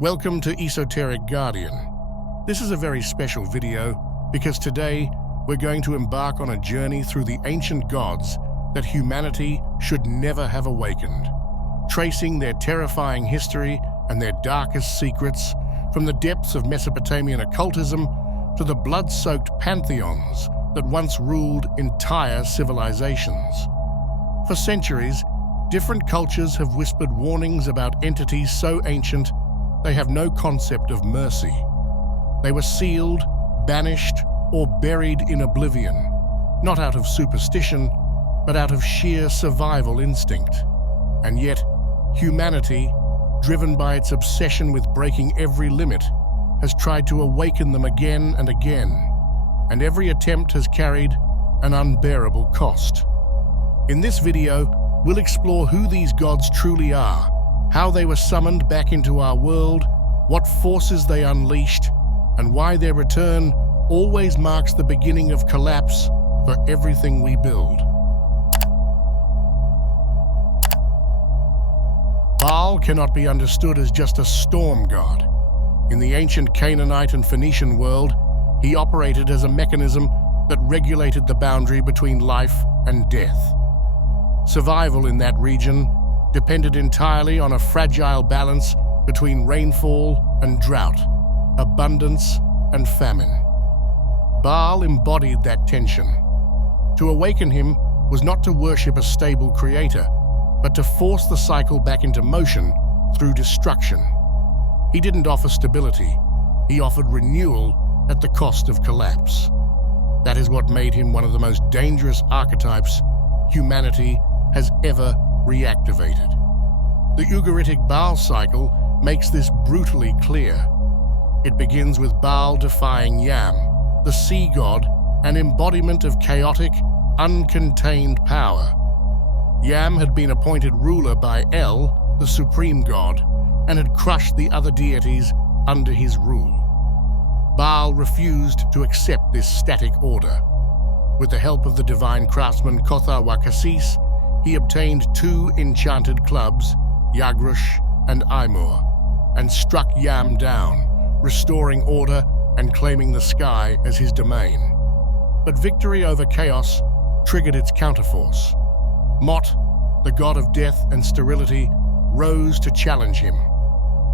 Welcome to Esoteric Guardian. This is a very special video because today we're going to embark on a journey through the ancient gods that humanity should never have awakened, tracing their terrifying history and their darkest secrets from the depths of Mesopotamian occultism to the blood-soaked pantheons that once ruled entire civilizations. For centuries, different cultures have whispered warnings about entities so ancient they have no concept of mercy. They were sealed, banished, or buried in oblivion, not out of superstition, but out of sheer survival instinct. And yet, humanity, driven by its obsession with breaking every limit, has tried to awaken them again and again, and every attempt has carried an unbearable cost. In this video, we'll explore who these gods truly are, how they were summoned back into our world, what forces they unleashed, and why their return always marks the beginning of collapse for everything we build. Baal cannot be understood as just a storm god. In the ancient Canaanite and Phoenician world, he operated as a mechanism that regulated the boundary between life and death. Survival in that region depended entirely on a fragile balance between rainfall and drought, abundance and famine. Baal embodied that tension. To awaken him was not to worship a stable creator, but to force the cycle back into motion through destruction. He didn't offer stability, he offered renewal at the cost of collapse. That is what made him one of the most dangerous archetypes humanity has ever reactivated. The Ugaritic Baal cycle makes this brutally clear. It begins with Baal defying Yam, the sea god, an embodiment of chaotic, uncontained power. Yam had been appointed ruler by El, the supreme god, and had crushed the other deities under his rule. Baal refused to accept this static order. With the help of the divine craftsman Kotha Wakasis, he obtained two enchanted clubs, Yagrush and Aimur, and struck Yam down, restoring order and claiming the sky as his domain. But victory over chaos triggered its counterforce. Mot, the god of death and sterility, rose to challenge him.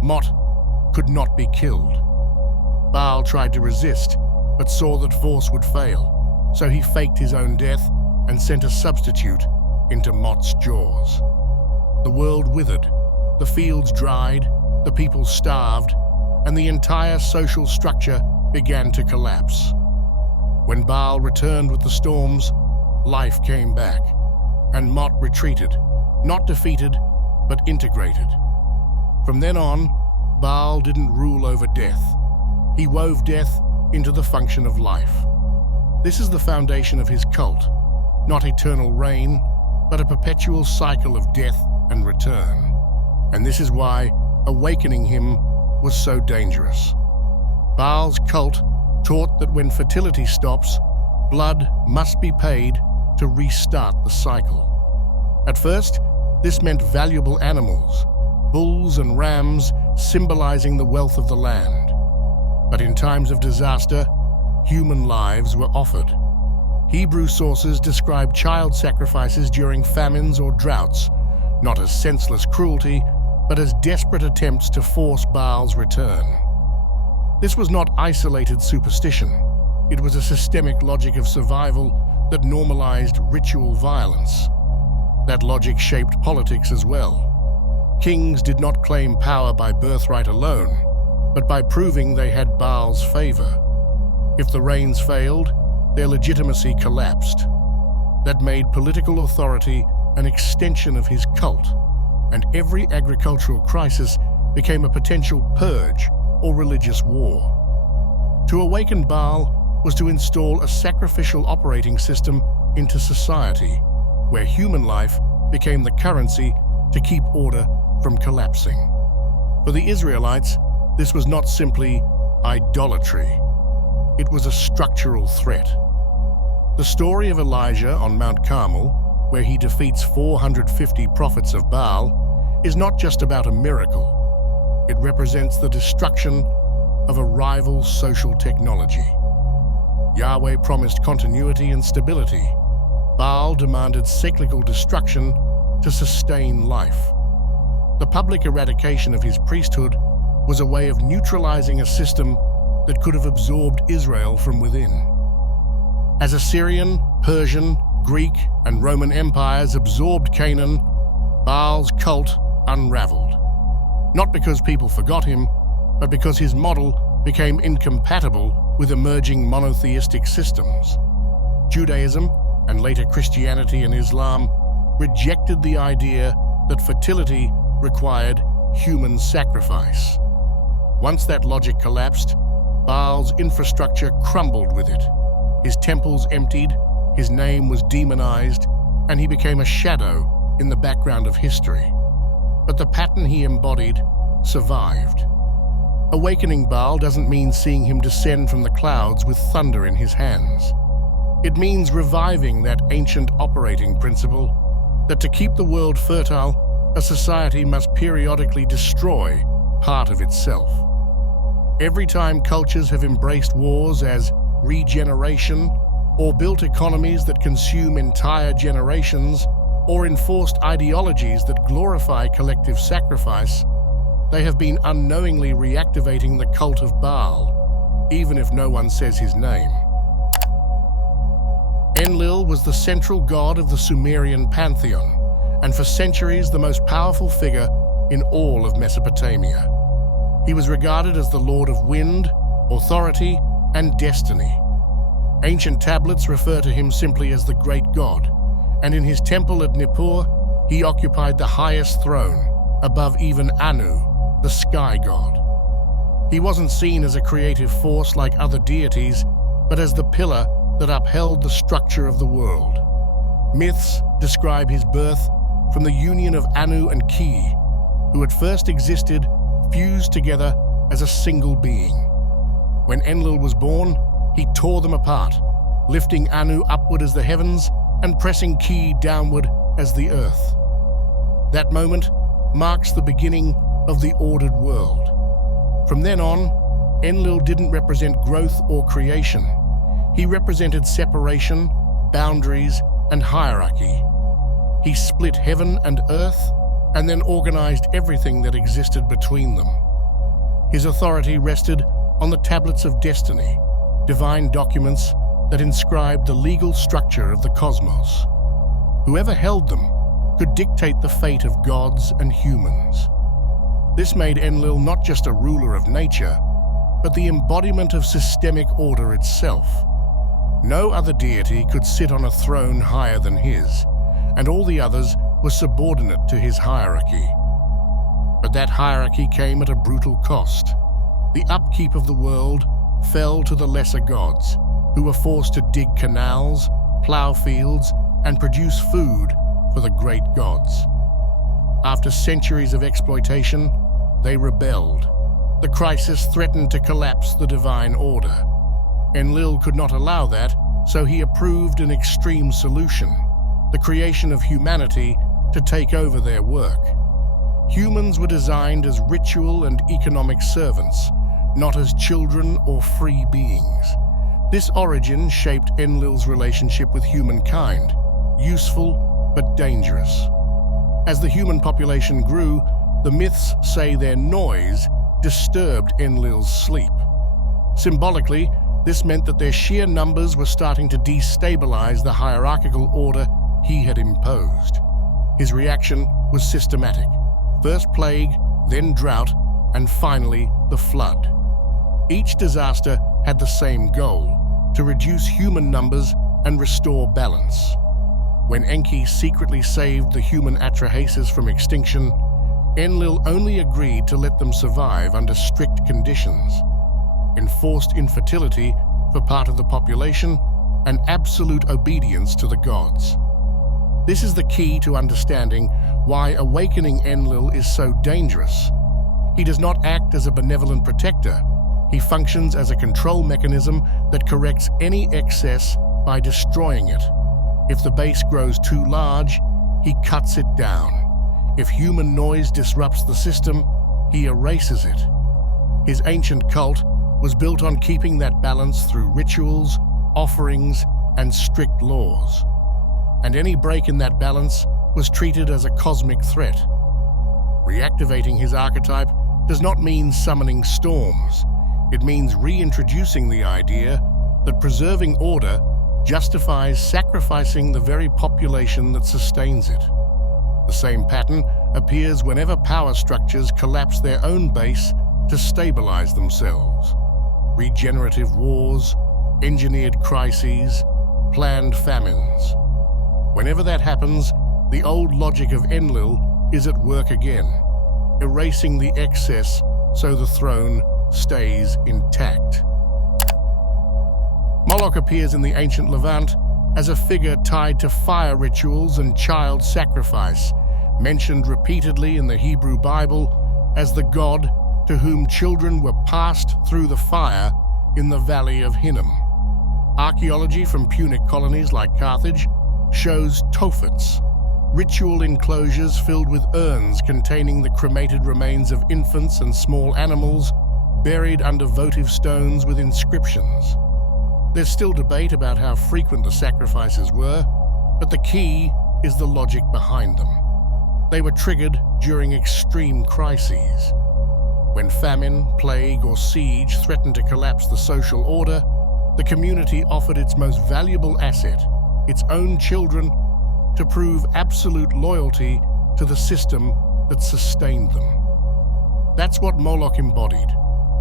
Mot could not be killed. Baal tried to resist, but saw that force would fail, so he faked his own death and sent a substitute into Mot's jaws. The world withered, the fields dried, the people starved, and the entire social structure began to collapse. When Baal returned with the storms, life came back, and Mot retreated, not defeated, but integrated. From then on, Baal didn't rule over death. He wove death into the function of life. This is the foundation of his cult, not eternal reign, but a perpetual cycle of death and return. And this is why awakening him was so dangerous. Baal's cult taught that when fertility stops, blood must be paid to restart the cycle. At first, this meant valuable animals, bulls and rams symbolizing the wealth of the land. But in times of disaster, human lives were offered. Hebrew sources describe child sacrifices during famines or droughts, not as senseless cruelty, but as desperate attempts to force Baal's return. This was not isolated superstition. It was a systemic logic of survival that normalized ritual violence. That logic shaped politics as well. Kings did not claim power by birthright alone, but by proving they had Baal's favor. If the rains failed, their legitimacy collapsed. That made political authority an extension of his cult, and every agricultural crisis became a potential purge or religious war. To awaken Baal was to install a sacrificial operating system into society, where human life became the currency to keep order from collapsing. For the Israelites, this was not simply idolatry. It was a structural threat. The story of Elijah on Mount Carmel, where he defeats 450 prophets of Baal, is not just about a miracle. It represents the destruction of a rival social technology. Yahweh promised continuity and stability. Baal demanded cyclical destruction to sustain life. The public eradication of his priesthood was a way of neutralizing a system that could have absorbed Israel from within. As Assyrian, Persian, Greek, and Roman empires absorbed Canaan, Baal's cult unraveled. Not because people forgot him, but because his model became incompatible with emerging monotheistic systems. Judaism, and later Christianity and Islam, rejected the idea that fertility required human sacrifice. Once that logic collapsed, Baal's infrastructure crumbled with it. His temples emptied, his name was demonized, and he became a shadow in the background of history. But the pattern he embodied survived. Awakening Baal doesn't mean seeing him descend from the clouds with thunder in his hands. It means reviving that ancient operating principle that to keep the world fertile, a society must periodically destroy part of itself. Every time cultures have embraced wars as regeneration, or built economies that consume entire generations, or enforced ideologies that glorify collective sacrifice, they have been unknowingly reactivating the cult of Baal, even if no one says his name. Enlil was the central god of the Sumerian pantheon, and for centuries the most powerful figure in all of Mesopotamia. He was regarded as the lord of wind, authority, and destiny. Ancient tablets refer to him simply as the great god, and in his temple at Nippur, he occupied the highest throne, above even Anu, the sky god. He wasn't seen as a creative force like other deities, but as the pillar that upheld the structure of the world. Myths describe his birth from the union of Anu and Ki, who at first existed fused together as a single being. When Enlil was born, he tore them apart, lifting Anu upward as the heavens and pressing Ki downward as the earth. That moment marks the beginning of the ordered world. From then on, Enlil didn't represent growth or creation. He represented separation, boundaries, and hierarchy. He split heaven and earth and then organized everything that existed between them. His authority rested on the tablets of destiny, divine documents that inscribed the legal structure of the cosmos. Whoever held them could dictate the fate of gods and humans. This made Enlil not just a ruler of nature, but the embodiment of systemic order itself. No other deity could sit on a throne higher than his, and all the others were subordinate to his hierarchy. But that hierarchy came at a brutal cost. The upkeep of the world fell to the lesser gods, who were forced to dig canals, plow fields, and produce food for the great gods. After centuries of exploitation, they rebelled. The crisis threatened to collapse the divine order. Enlil could not allow that, so he approved an extreme solution: the creation of humanity to take over their work. Humans were designed as ritual and economic servants, not as children or free beings. This origin shaped Enlil's relationship with humankind, useful but dangerous. As the human population grew, the myths say their noise disturbed Enlil's sleep. Symbolically, this meant that their sheer numbers were starting to destabilize the hierarchical order he had imposed. His reaction was systematic: first plague, then drought, and finally the flood. Each disaster had the same goal: to reduce human numbers and restore balance. When Enki secretly saved the human Atrahasis from extinction, Enlil only agreed to let them survive under strict conditions: enforced infertility for part of the population and absolute obedience to the gods. This is the key to understanding why awakening Enlil is so dangerous. He does not act as a benevolent protector. He functions as a control mechanism that corrects any excess by destroying it. If the base grows too large, he cuts it down. If human noise disrupts the system, he erases it. His ancient cult was built on keeping that balance through rituals, offerings, and strict laws. And any break in that balance was treated as a cosmic threat. Reactivating his archetype does not mean summoning storms. It means reintroducing the idea that preserving order justifies sacrificing the very population that sustains it. The same pattern appears whenever power structures collapse their own base to stabilize themselves. Regenerative wars, engineered crises, planned famines. Whenever that happens, the old logic of Enlil is at work again, erasing the excess so the throne stays intact. Moloch appears in the ancient Levant as a figure tied to fire rituals and child sacrifice, mentioned repeatedly in the Hebrew Bible as the god to whom children were passed through the fire in the Valley of Hinnom. Archaeology from Punic colonies like Carthage shows tophets, ritual enclosures filled with urns containing the cremated remains of infants and small animals buried under votive stones with inscriptions. There's still debate about how frequent the sacrifices were, but the key is the logic behind them. They were triggered during extreme crises. When famine, plague, or siege threatened to collapse the social order, the community offered its most valuable asset, its own children, to prove absolute loyalty to the system that sustained them. That's what Moloch embodied,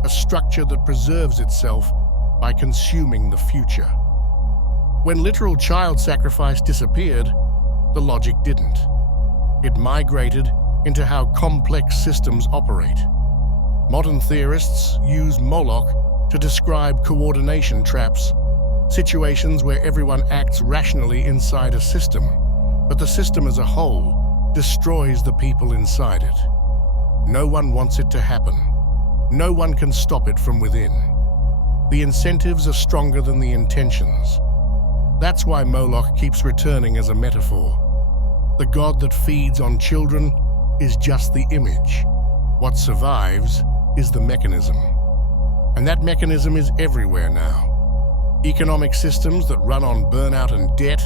a structure that preserves itself by consuming the future. When literal child sacrifice disappeared, the logic didn't. It migrated into how complex systems operate. Modern theorists use Moloch to describe coordination traps, situations where everyone acts rationally inside a system, but the system as a whole destroys the people inside it. No one wants it to happen. No one can stop it from within. The incentives are stronger than the intentions. That's why Moloch keeps returning as a metaphor. The god that feeds on children is just the image. What survives is the mechanism. And that mechanism is everywhere now. Economic systems that run on burnout and debt,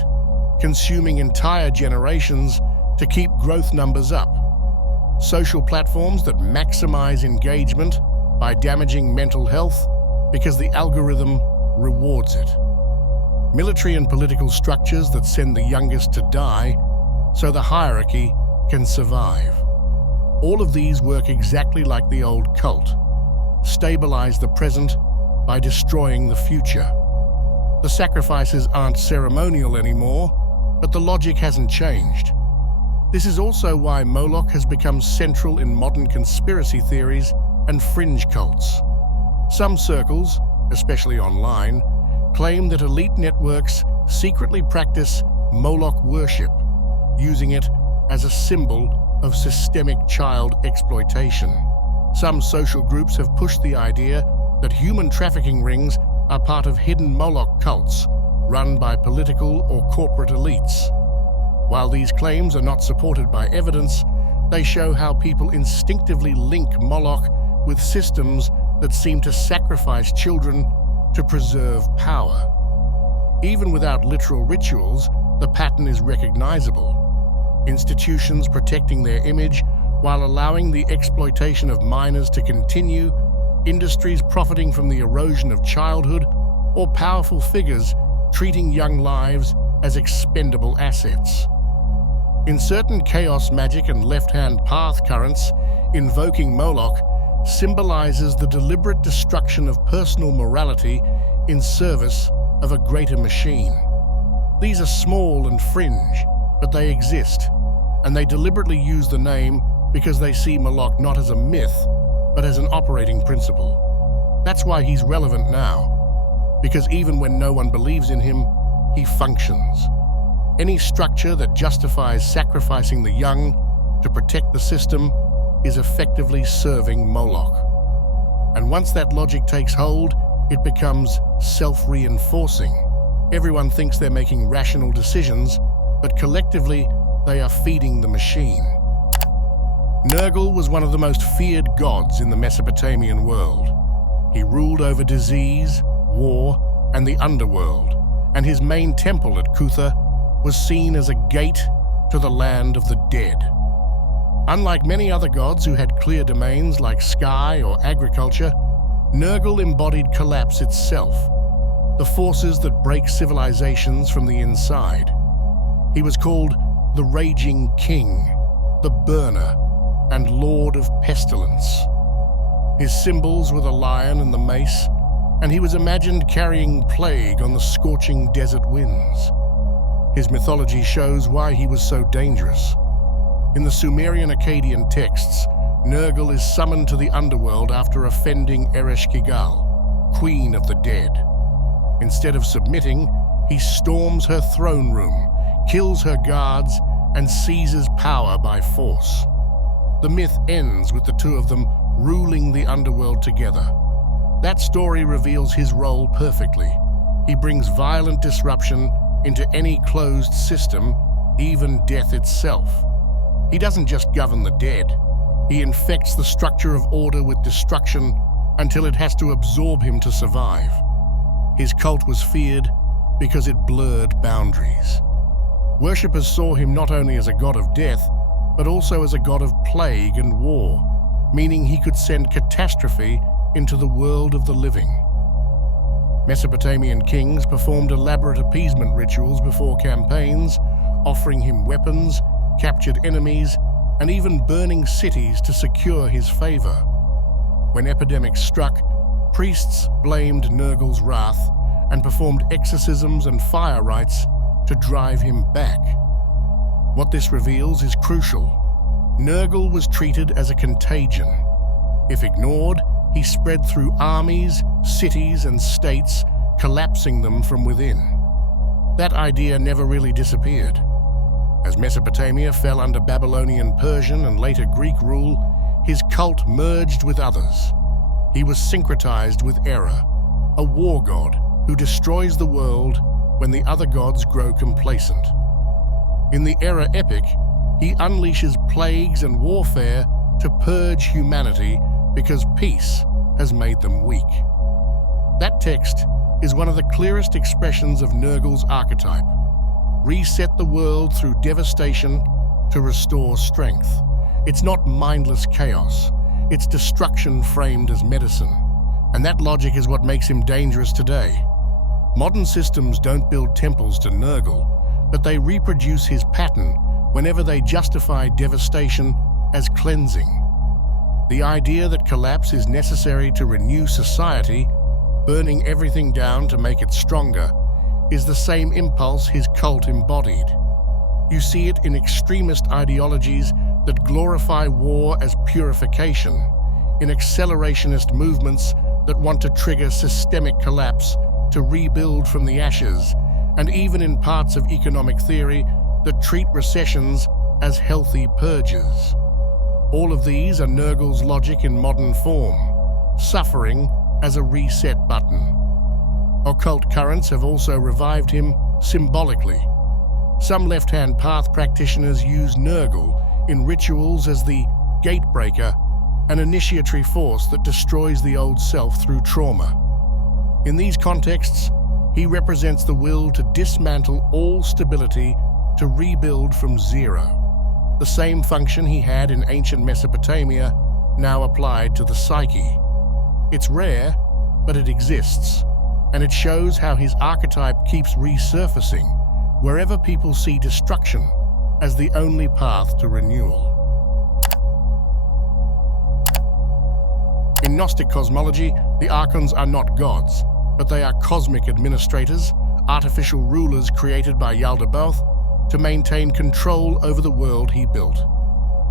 consuming entire generations to keep growth numbers up. Social platforms that maximize engagement by damaging mental health because the algorithm rewards it. Military and political structures that send the youngest to die so the hierarchy can survive. All of these work exactly like the old cult. Stabilize the present by destroying the future. The sacrifices aren't ceremonial anymore, but the logic hasn't changed. This is also why Moloch has become central in modern conspiracy theories and fringe cults. Some circles, especially online, claim that elite networks secretly practice Moloch worship, using it as a symbol of systemic child exploitation. Some social groups have pushed the idea that human trafficking rings are part of hidden Moloch cults run by political or corporate elites. While these claims are not supported by evidence, they show how people instinctively link Moloch with systems that seem to sacrifice children to preserve power. Even without literal rituals, the pattern is recognizable. Institutions protecting their image while allowing the exploitation of minors to continue, industries profiting from the erosion of childhood, or powerful figures treating young lives as expendable assets. In certain chaos magic and left-hand path currents, invoking Moloch symbolizes the deliberate destruction of personal morality in service of a greater machine. These are small and fringe, but they exist, and they deliberately use the name because they see Moloch not as a myth, but as an operating principle. That's why he's relevant now, because even when no one believes in him, he functions. Any structure that justifies sacrificing the young to protect the system is effectively serving Moloch. And once that logic takes hold, it becomes self-reinforcing. Everyone thinks they're making rational decisions, but collectively, they are feeding the machine. Nergal was one of the most feared gods in the Mesopotamian world. He ruled over disease, war, and the underworld, and his main temple at Cutha was seen as a gate to the land of the dead. Unlike many other gods who had clear domains like sky or agriculture, Nergal embodied collapse itself, the forces that break civilizations from the inside. He was called the Raging King, the Burner, and Lord of Pestilence. His symbols were the lion and the mace, and he was imagined carrying plague on the scorching desert winds. His mythology shows why he was so dangerous. In the Sumerian Akkadian texts, Nergal is summoned to the underworld after offending Ereshkigal, queen of the dead. Instead of submitting, he storms her throne room, kills her guards, and seizes power by force. The myth ends with the two of them ruling the underworld together. That story reveals his role perfectly. He brings violent disruption into any closed system, even death itself. He doesn't just govern the dead. He infects the structure of order with destruction until it has to absorb him to survive. His cult was feared because it blurred boundaries. Worshippers saw him not only as a god of death, but also as a god of plague and war, meaning he could send catastrophe into the world of the living. Mesopotamian kings performed elaborate appeasement rituals before campaigns, offering him weapons, captured enemies, and even burning cities to secure his favor. When epidemics struck, priests blamed Nergal's wrath and performed exorcisms and fire rites to drive him back. What this reveals is crucial. Nergal was treated as a contagion. If ignored, he spread through armies, cities, and states, collapsing them from within. That idea never really disappeared. As Mesopotamia fell under Babylonian, Persian, and later Greek rule, his cult merged with others. He was syncretized with Era, a war god who destroys the world when the other gods grow complacent. In the Era epic, he unleashes plagues and warfare to purge humanity because peace has made them weak. That text is one of the clearest expressions of Nergal's archetype. Reset the world through devastation to restore strength. It's not mindless chaos. It's destruction framed as medicine. And that logic is what makes him dangerous today. Modern systems don't build temples to Nergal, but they reproduce his pattern whenever they justify devastation as cleansing. The idea that collapse is necessary to renew society, burning everything down to make it stronger, is the same impulse his cult embodied. You see it in extremist ideologies that glorify war as purification, in accelerationist movements that want to trigger systemic collapse to rebuild from the ashes, and even in parts of economic theory that treat recessions as healthy purges. All of these are Nergal's logic in modern form, suffering as a reset button. Occult currents have also revived him symbolically. Some left-hand path practitioners use Nergal in rituals as the gatebreaker, an initiatory force that destroys the old self through trauma. In these contexts, he represents the will to dismantle all stability to rebuild from zero. The same function he had in ancient Mesopotamia, now applied to the psyche. It's rare, but it exists, and it shows how his archetype keeps resurfacing wherever people see destruction as the only path to renewal. In Gnostic cosmology, the Archons are not gods, but they are cosmic administrators, artificial rulers created by Yaldabaoth to maintain control over the world he built.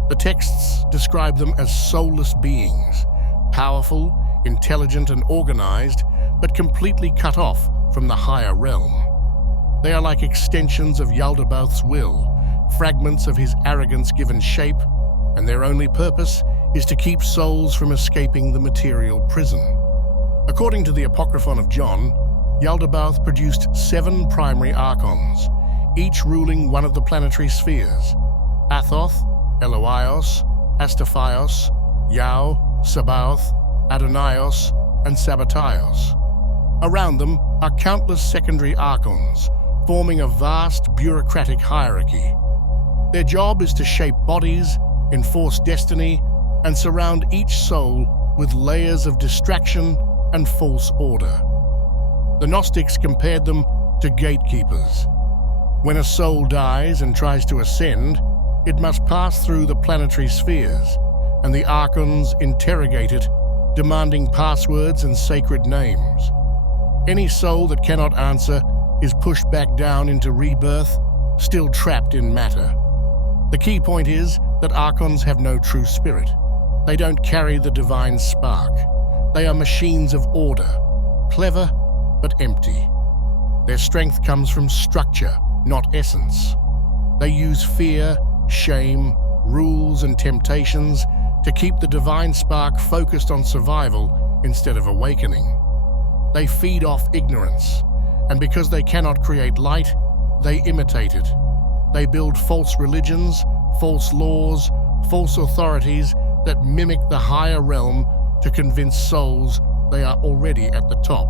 The texts describe them as soulless beings, powerful, intelligent, and organized, but completely cut off from the higher realm. They are like extensions of Yaldabaoth's will, fragments of his arrogance given shape, and their only purpose is to keep souls from escaping the material prison. According to the Apocryphon of John, Yaldabaoth produced 7 primary Archons, each ruling one of the planetary spheres: Azathoth, Eloios, Astaphios, Yao, Sabaoth, Adonaios, and Sabataios. Around them are countless secondary Archons, forming a vast bureaucratic hierarchy. Their job is to shape bodies, enforce destiny, and surround each soul with layers of distraction and false order. The Gnostics compared them to gatekeepers. When a soul dies and tries to ascend, it must pass through the planetary spheres, and the Archons interrogate it, demanding passwords and sacred names. Any soul that cannot answer is pushed back down into rebirth, still trapped in matter. The key point is that Archons have no true spirit. They don't carry the divine spark. They are machines of order, clever but empty. Their strength comes from structure, not essence. They use fear, shame, rules, and temptations to keep the divine spark focused on survival instead of awakening. They feed off ignorance, and because they cannot create light, they imitate it. They build false religions, false laws, false authorities that mimic the higher realm to convince souls they are already at the top.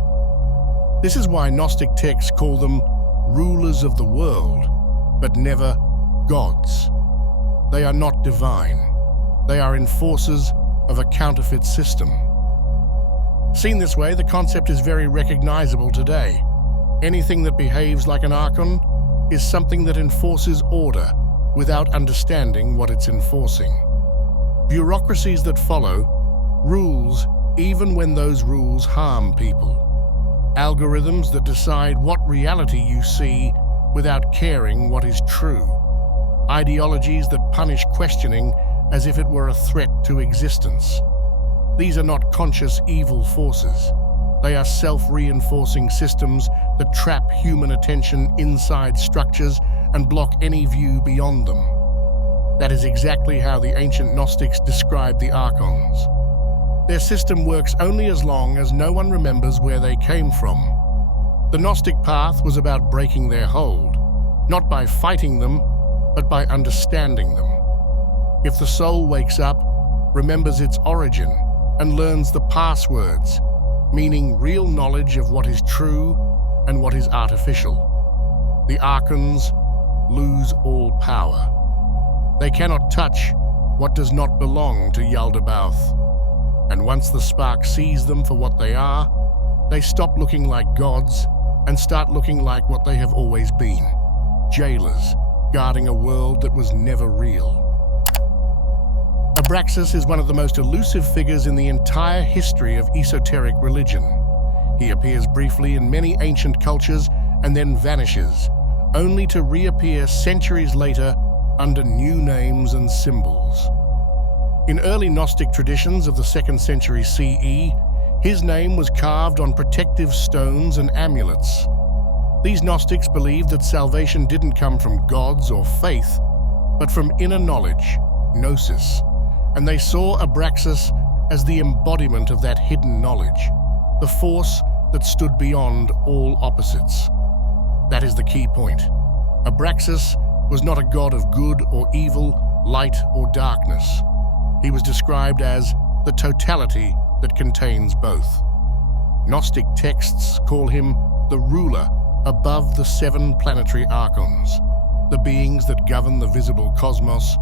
This is why Gnostic texts call them rulers of the world, but never gods. They are not divine. They are enforcers of a counterfeit system. Seen this way, the concept is very recognizable today. Anything that behaves like an Archon is something that enforces order without understanding what it's enforcing. Bureaucracies that follow rules even when those rules harm people. Algorithms that decide what reality you see without caring what is true. Ideologies that punish questioning as if it were a threat to existence. These are not conscious evil forces. They are self-reinforcing systems that trap human attention inside structures and block any view beyond them. That is exactly how the ancient Gnostics described the Archons. Their system works only as long as no one remembers where they came from. The Gnostic path was about breaking their hold, not by fighting them, but by understanding them. If the soul wakes up, remembers its origin, and learns the passwords, meaning real knowledge of what is true and what is artificial, the Archons lose all power. They cannot touch what does not belong to Yaldabaoth. And once the spark sees them for what they are, they stop looking like gods and start looking like what they have always been, jailers guarding a world that was never real. Abraxas is one of the most elusive figures in the entire history of esoteric religion. He appears briefly in many ancient cultures and then vanishes, only to reappear centuries later under new names and symbols. In early Gnostic traditions of the 2nd century CE, his name was carved on protective stones and amulets. These Gnostics believed that salvation didn't come from gods or faith, but from inner knowledge, gnosis, and they saw Abraxas as the embodiment of that hidden knowledge, the force that stood beyond all opposites. That is the key point. Abraxas was not a god of good or evil, light or darkness. He was described as the totality that contains both. Gnostic texts call him the ruler above the 7 planetary Archons, the beings that govern the visible cosmos,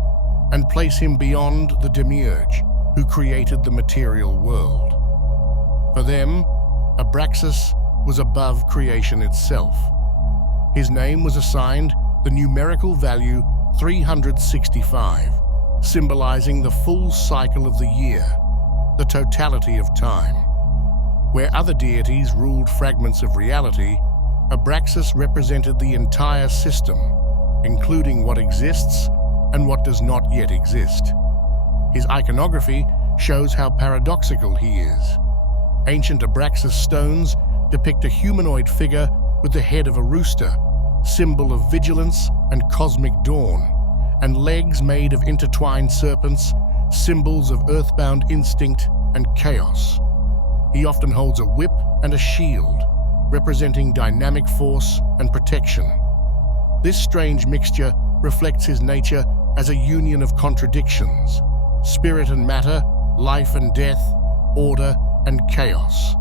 and place him beyond the demiurge who created the material world. For them, Abraxas was above creation itself. His name was assigned the numerical value 365, symbolizing the full cycle of the year, the totality of time. Where other deities ruled fragments of reality, Abraxas represented the entire system, including what exists and what does not yet exist. His iconography shows how paradoxical he is. Ancient Abraxas stones depict a humanoid figure with the head of a rooster, symbol of vigilance and cosmic dawn, and legs made of intertwined serpents, symbols of earthbound instinct and chaos. He often holds a whip and a shield, representing dynamic force and protection. This strange mixture reflects his nature as a union of contradictions, spirit and matter, life and death, order and chaos.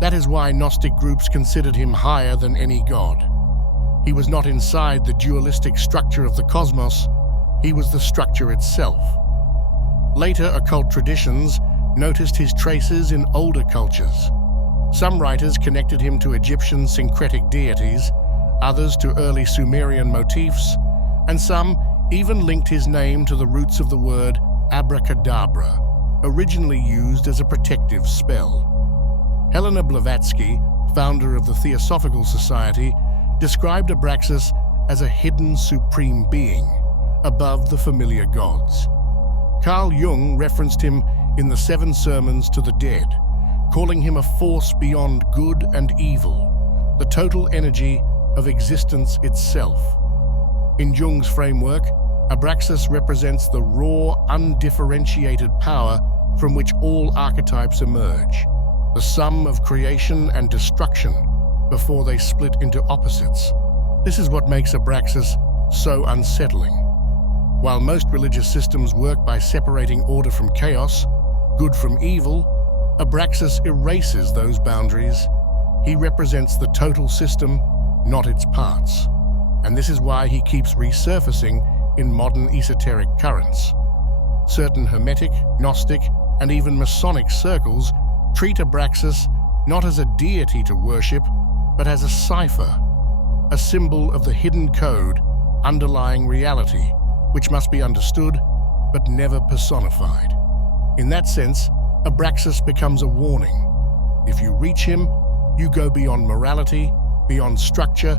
That is why Gnostic groups considered him higher than any god. He was not inside the dualistic structure of the cosmos, he was the structure itself. Later occult traditions noticed his traces in older cultures. Some writers connected him to Egyptian syncretic deities, others to early Sumerian motifs, and some even linked his name to the roots of the word abracadabra, originally used as a protective spell. Helena Blavatsky, founder of the Theosophical Society, described Abraxas as a hidden supreme being, above the familiar gods. Carl Jung referenced him in the 7 Sermons to the Dead, calling him a force beyond good and evil, the total energy of existence itself. In Jung's framework, Abraxas represents the raw, undifferentiated power from which all archetypes emerge, the sum of creation and destruction before they split into opposites. This is what makes Abraxas so unsettling. While most religious systems work by separating order from chaos, good from evil, Abraxas erases those boundaries. He represents the total system, not its parts. And this is why he keeps resurfacing in modern esoteric currents. Certain Hermetic, Gnostic, and even Masonic circles treat Abraxas not as a deity to worship, but as a cipher, a symbol of the hidden code underlying reality, which must be understood but never personified. In that sense, Abraxas becomes a warning. If you reach him, you go beyond morality, beyond structure,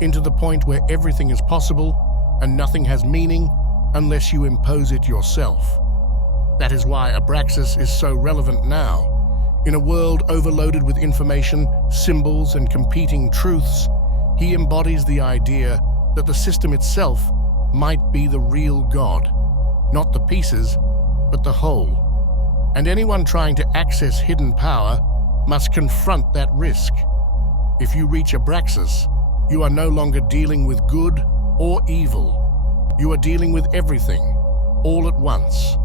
into the point where everything is possible and nothing has meaning unless you impose it yourself. That is why Abraxas is so relevant now. In a world overloaded with information, symbols, and competing truths, he embodies the idea that the system itself might be the real God, not the pieces, but the whole. And anyone trying to access hidden power must confront that risk. If you reach Abraxas, you are no longer dealing with good or evil. You are dealing with everything, all at once.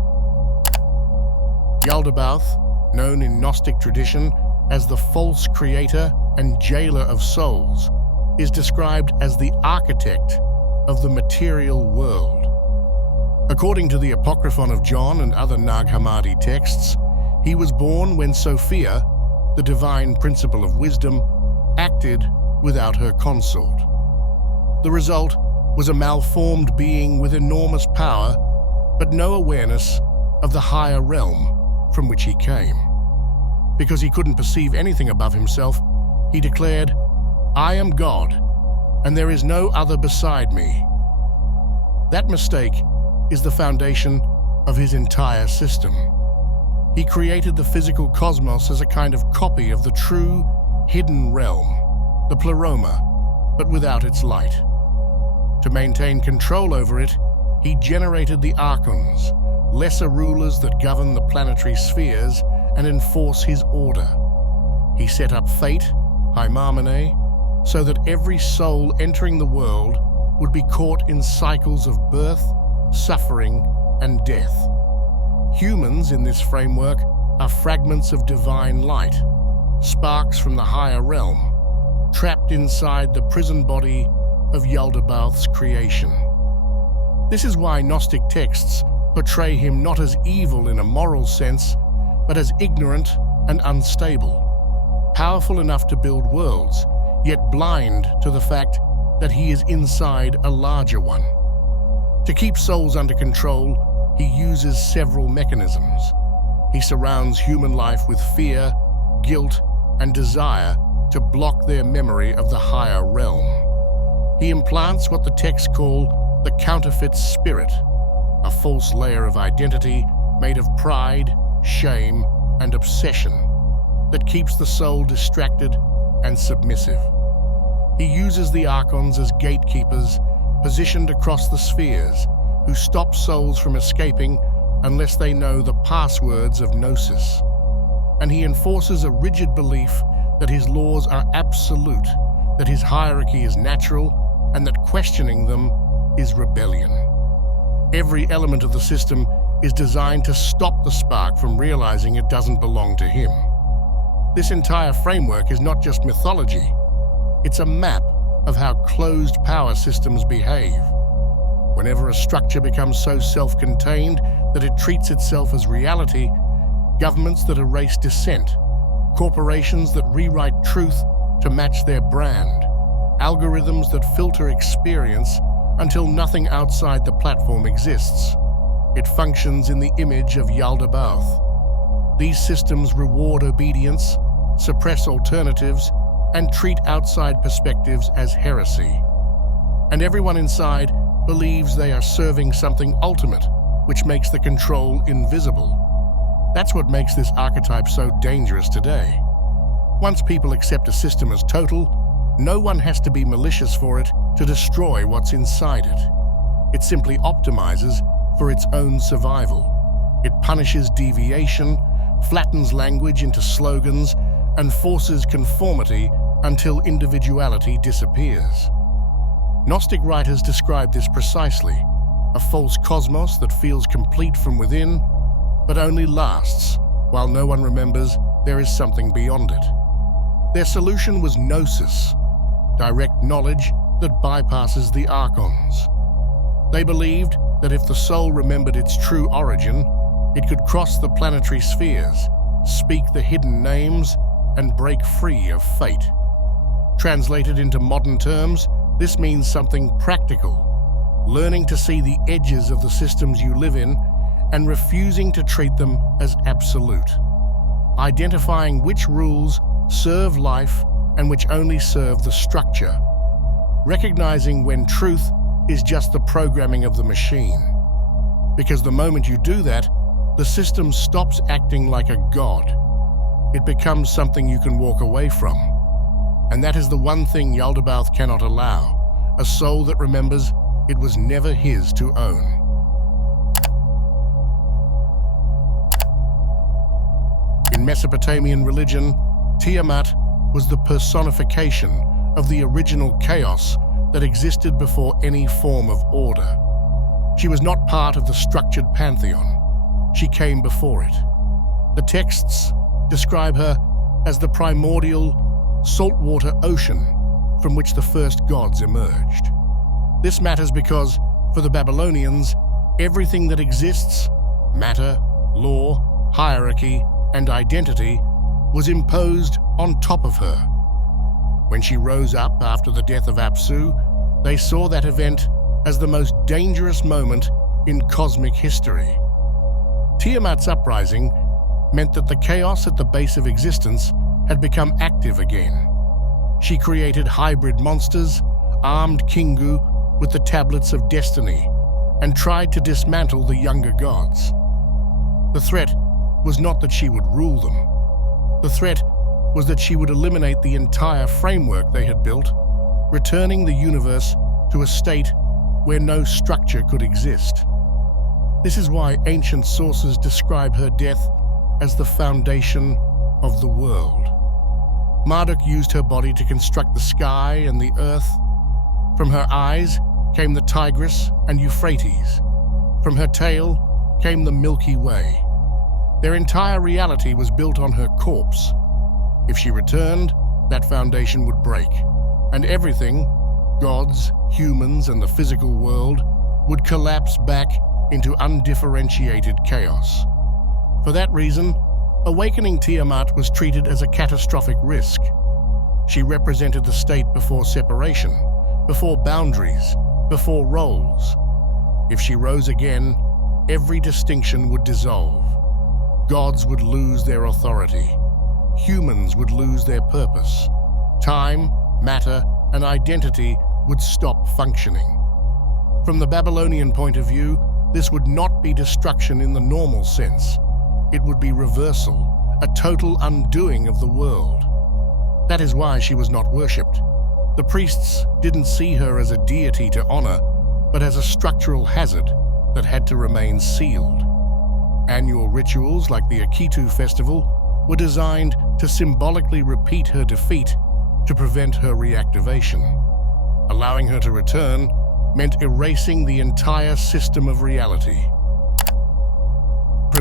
Yaldabaoth, known in Gnostic tradition as the false creator and jailer of souls, is described as the architect of the material world. According to the Apocryphon of John and other Nag Hammadi texts, he was born when Sophia, the divine principle of wisdom, acted without her consort. The result was a malformed being with enormous power, but no awareness of the higher realm from which he came. Because he couldn't perceive anything above himself, he declared, "I am God, and there is no other beside me." That mistake is the foundation of his entire system. He created the physical cosmos as a kind of copy of the true, hidden realm, the pleroma, but without its light. To maintain control over it, he generated the Archons, lesser rulers that govern the planetary spheres and enforce his order. He set up fate, Hymarmene, so that every soul entering the world would be caught in cycles of birth, suffering, and death. Humans in this framework are fragments of divine light, sparks from the higher realm, trapped inside the prison body of Yaldabaoth's creation. This is why Gnostic texts portray him not as evil in a moral sense, but as ignorant and unstable, powerful enough to build worlds, yet blind to the fact that he is inside a larger one. To keep souls under control, he uses several mechanisms. He surrounds human life with fear, guilt, and desire to block their memory of the higher realm. He implants what the texts call the counterfeit spirit, a false layer of identity made of pride, shame, and obsession that keeps the soul distracted and submissive. He uses the Archons as gatekeepers positioned across the spheres who stop souls from escaping unless they know the passwords of Gnosis. And he enforces a rigid belief that his laws are absolute, that his hierarchy is natural, and that questioning them is rebellion. Every element of the system is designed to stop the spark from realizing it doesn't belong to him. This entire framework is not just mythology. It's a map of how closed power systems behave. Whenever a structure becomes so self-contained that it treats itself as reality, governments that erase dissent, corporations that rewrite truth to match their brand, algorithms that filter experience until nothing outside the platform exists. It functions in the image of Yaldabaoth. These systems reward obedience, suppress alternatives, and treat outside perspectives as heresy. And everyone inside believes they are serving something ultimate, which makes the control invisible. That's what makes this archetype so dangerous today. Once people accept a system as total, no one has to be malicious for it to destroy what's inside it. It simply optimizes for its own survival. It punishes deviation, flattens language into slogans, and forces conformity until individuality disappears. Gnostic writers describe this precisely: a false cosmos that feels complete from within, but only lasts while no one remembers there is something beyond it. Their solution was gnosis, direct knowledge that bypasses the Archons. They believed that if the soul remembered its true origin, it could cross the planetary spheres, speak the hidden names, and break free of fate. Translated into modern terms, this means something practical: learning to see the edges of the systems you live in and refusing to treat them as absolute. Identifying which rules serve life and which only serve the structure. Recognizing when truth is just the programming of the machine. Because the moment you do that, the system stops acting like a god. It becomes something you can walk away from. And that is the one thing Yaldabaoth cannot allow: a soul that remembers it was never his to own. In Mesopotamian religion, Tiamat was the personification of the original chaos that existed before any form of order. She was not part of the structured pantheon. She came before it. The texts describe her as the primordial, saltwater ocean from which the first gods emerged. This matters because, for the Babylonians, everything that exists, matter, law, hierarchy, and identity, was imposed on top of her. When she rose up after the death of Apsu, they saw that event as the most dangerous moment in cosmic history. Tiamat's uprising meant that the chaos at the base of existence had become active again. She created hybrid monsters, armed Kingu with the tablets of destiny, and tried to dismantle the younger gods. The threat was not that she would rule them. The threat was that she would eliminate the entire framework they had built, returning the universe to a state where no structure could exist. This is why ancient sources describe her death as the foundation of the world. Marduk used her body to construct the sky and the earth. From her eyes came the Tigris and Euphrates. From her tail came the Milky Way. Their entire reality was built on her corpse. If she returned, that foundation would break, and everything, gods, humans, and the physical world, would collapse back into undifferentiated chaos. For that reason, awakening Tiamat was treated as a catastrophic risk. She represented the state before separation, before boundaries, before roles. If she rose again, every distinction would dissolve. Gods would lose their authority. Humans would lose their purpose. Time, matter, and identity would stop functioning. From the Babylonian point of view, this would not be destruction in the normal sense. It would be reversal, a total undoing of the world. That is why she was not worshipped. The priests didn't see her as a deity to honor, but as a structural hazard that had to remain sealed. Annual rituals like the Akitu festival were designed to symbolically repeat her defeat to prevent her reactivation. Allowing her to return meant erasing the entire system of reality.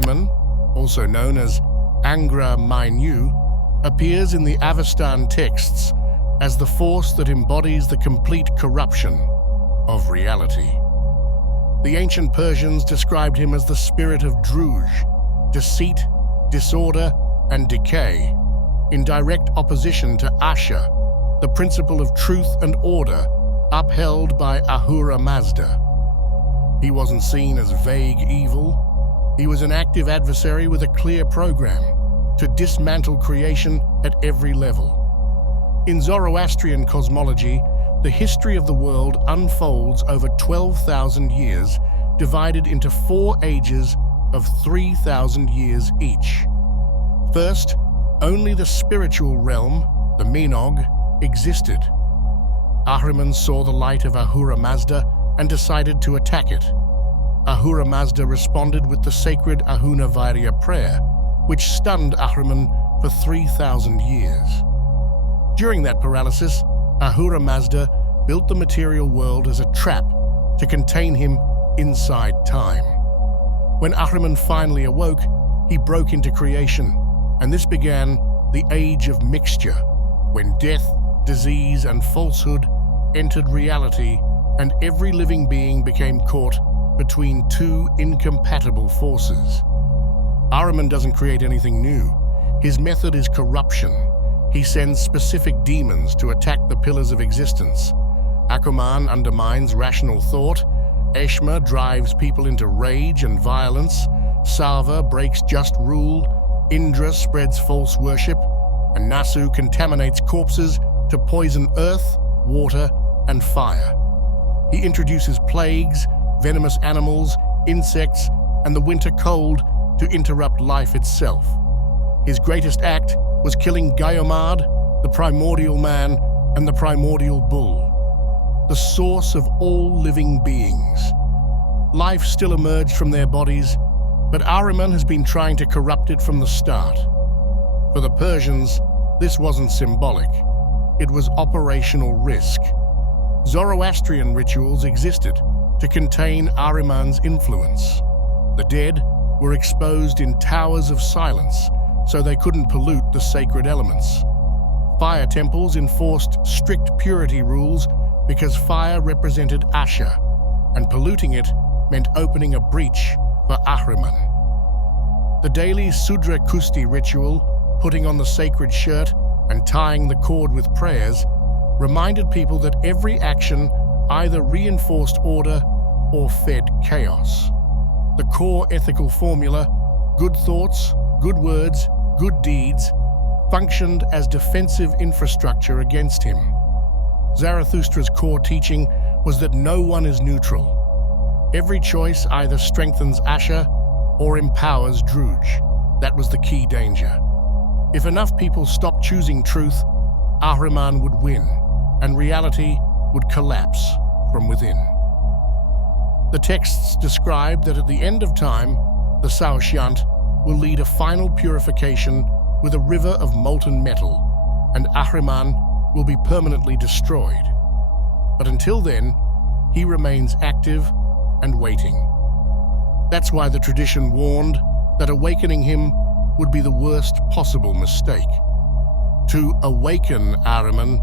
Ahriman, also known as Angra Mainyu, appears in the Avestan texts as the force that embodies the complete corruption of reality. The ancient Persians described him as the spirit of Druj, deceit, disorder, and decay, in direct opposition to Asher, the principle of truth and order upheld by Ahura Mazda. He wasn't seen as vague evil. He was an active adversary with a clear program to dismantle creation at every level. In Zoroastrian cosmology, the history of the world unfolds over 12,000 years, divided into 4 ages of 3,000 years each. First, only the spiritual realm, the Menog, existed. Ahriman saw the light of Ahura Mazda and decided to attack it. Ahura Mazda responded with the sacred Ahuna Vairya prayer, which stunned Ahriman for 3,000 years. During that paralysis, Ahura Mazda built the material world as a trap to contain him inside time. When Ahriman finally awoke, he broke into creation, and this began the Age of Mixture, when death, disease, and falsehood entered reality, and every living being became caught between 2 incompatible forces. Ahriman doesn't create anything new. His method is corruption. He sends specific demons to attack the pillars of existence. Akuman undermines rational thought, Eshma drives people into rage and violence, Sava breaks just rule, Indra spreads false worship, and Nasu contaminates corpses to poison earth, water, and fire. He introduces plagues, venomous animals, insects, and the winter cold to interrupt life itself. His greatest act was killing Gaiomad, the primordial man, and the primordial bull, the source of all living beings. Life still emerged from their bodies, but Ahriman has been trying to corrupt it from the start. For the Persians, this wasn't symbolic. It was operational risk. Zoroastrian rituals existed to contain Ahriman's influence. The dead were exposed in towers of silence so they couldn't pollute the sacred elements. Fire temples enforced strict purity rules because fire represented Asher, and polluting it meant opening a breach for Ahriman. The daily Sudra Kusti ritual, putting on the sacred shirt and tying the cord with prayers, reminded people that every action either reinforced order or fed chaos. The core ethical formula, good thoughts, good words, good deeds, functioned as defensive infrastructure against him. Zarathustra's core teaching was that no one is neutral. Every choice either strengthens Asher or empowers Druj. That was the key danger. If enough people stopped choosing truth, Ahriman would win, and reality would collapse from within. The texts describe that at the end of time, the Saoshyant will lead a final purification with a river of molten metal, and Ahriman will be permanently destroyed. But until then, he remains active and waiting. That's why the tradition warned that awakening him would be the worst possible mistake. To awaken Ahriman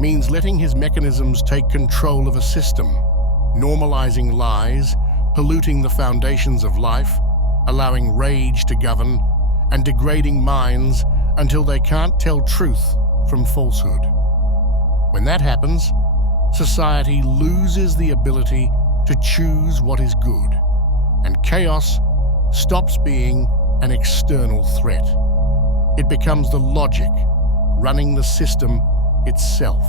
means letting his mechanisms take control of a system, normalizing lies, polluting the foundations of life, allowing rage to govern, and degrading minds until they can't tell truth from falsehood. When that happens, society loses the ability to choose what is good, and chaos stops being an external threat. It becomes the logic running the system itself.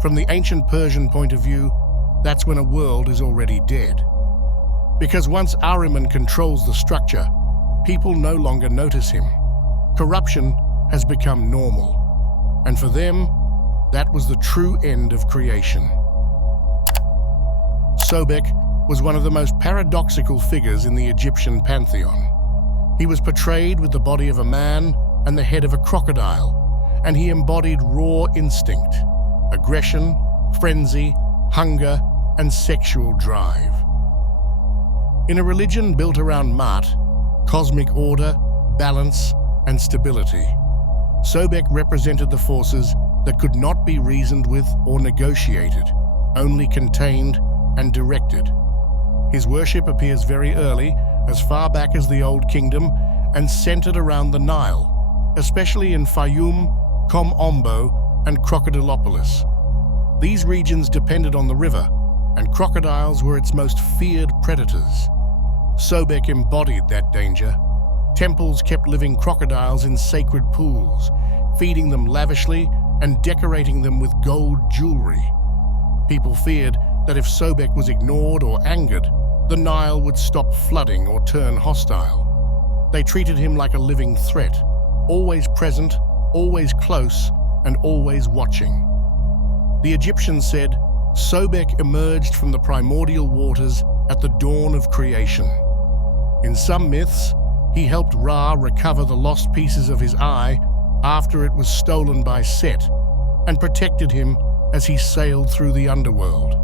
From the ancient Persian point of view, that's when a world is already dead. Because once Ahriman controls the structure, people no longer notice him. Corruption has become normal, and for them, that was the true end of creation. Sobek was one of the most paradoxical figures in the Egyptian pantheon. He was portrayed with the body of a man and the head of a crocodile, and he embodied raw instinct, aggression, frenzy, hunger, and sexual drive. In a religion built around Maat, cosmic order, balance, and stability, Sobek represented the forces that could not be reasoned with or negotiated, only contained and directed. His worship appears very early, as far back as the Old Kingdom, and centered around the Nile, especially in Fayum, Kom Ombo, and Crocodilopolis. These regions depended on the river, and crocodiles were its most feared predators. Sobek embodied that danger. Temples kept living crocodiles in sacred pools, feeding them lavishly and decorating them with gold jewelry. People feared that if Sobek was ignored or angered, the Nile would stop flooding or turn hostile. They treated him like a living threat, always present, always close, and always watching. The Egyptians said, Sobek emerged from the primordial waters at the dawn of creation. In some myths, he helped Ra recover the lost pieces of his eye after it was stolen by Set, and protected him as he sailed through the underworld.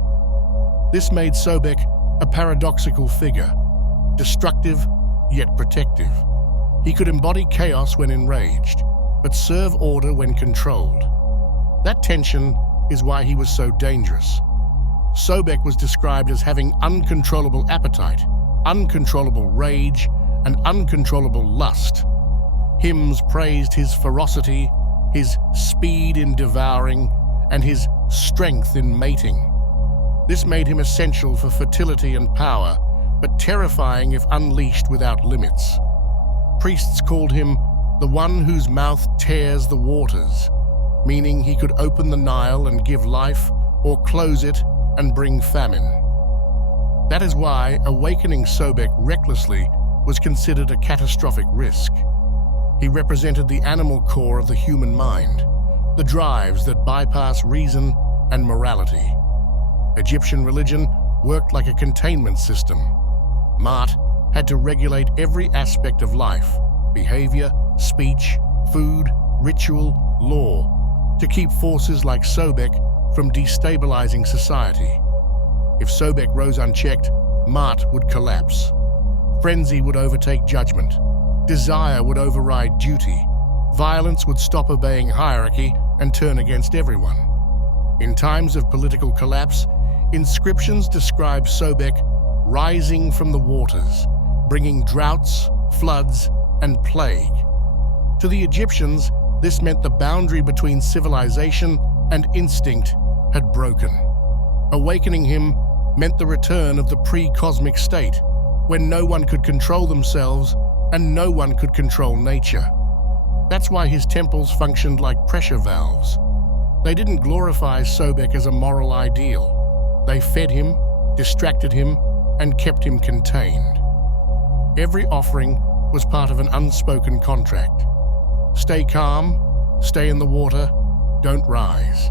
This made Sobek a paradoxical figure, destructive yet protective. He could embody chaos when enraged, but serve order when controlled. That tension is why he was so dangerous. Sobek was described as having uncontrollable appetite, uncontrollable rage, and uncontrollable lust. Hymns praised his ferocity, his speed in devouring, and his strength in mating. This made him essential for fertility and power, but terrifying if unleashed without limits. Priests called him the one whose mouth tears the waters, meaning he could open the Nile and give life, or close it and bring famine. That is why awakening Sobek recklessly was considered a catastrophic risk. He represented the animal core of the human mind, the drives that bypass reason and morality. Egyptian religion worked like a containment system. Maat had to regulate every aspect of life, behavior, speech, food, ritual, law, to keep forces like Sobek from destabilizing society. If Sobek rose unchecked, Maat would collapse. Frenzy would overtake judgment. Desire would override duty. Violence would stop obeying hierarchy and turn against everyone. In times of political collapse, inscriptions describe Sobek rising from the waters, bringing droughts, floods, and plague. To the Egyptians, this meant the boundary between civilization and instinct had broken. Awakening him meant the return of the pre-cosmic state, when no one could control themselves and no one could control nature. That's why his temples functioned like pressure valves. They didn't glorify Sobek as a moral ideal. They fed him, distracted him, and kept him contained. Every offering was part of an unspoken contract. Stay calm, stay in the water, don't rise.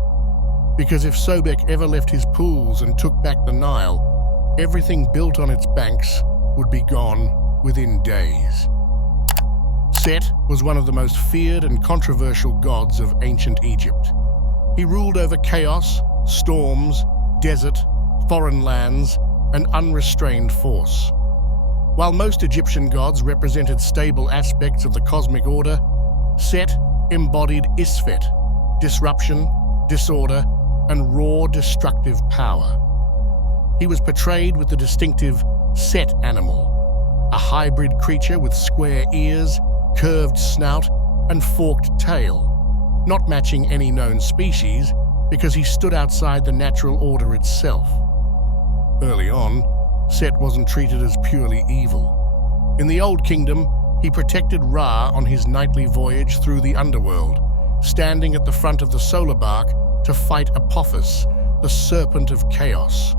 Because if Sobek ever left his pools and took back the Nile, everything built on its banks would be gone within days. Set was one of the most feared and controversial gods of ancient Egypt. He ruled over chaos, storms, desert, foreign lands, and unrestrained force. While most Egyptian gods represented stable aspects of the cosmic order, Set embodied Isfet, disruption, disorder, and raw destructive power. He was portrayed with the distinctive Set animal, a hybrid creature with square ears, curved snout, and forked tail, not matching any known species because he stood outside the natural order itself. Early on, Set wasn't treated as purely evil. In the Old Kingdom, he protected Ra on his nightly voyage through the underworld, standing at the front of the solar bark to fight Apophis, the serpent of chaos.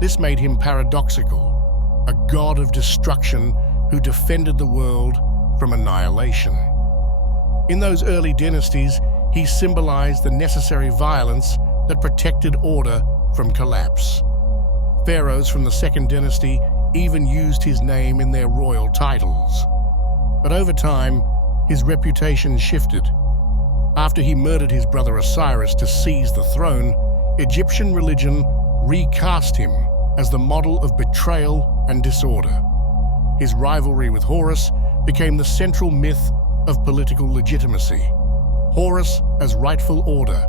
This made him paradoxical, a god of destruction who defended the world from annihilation. In those early dynasties, he symbolized the necessary violence that protected order from collapse. Pharaohs from the Second Dynasty even used his name in their royal titles. But over time, his reputation shifted. After he murdered his brother Osiris to seize the throne, Egyptian religion recast him as the model of betrayal and disorder. His rivalry with Horus became the central myth of political legitimacy. Horus as rightful order,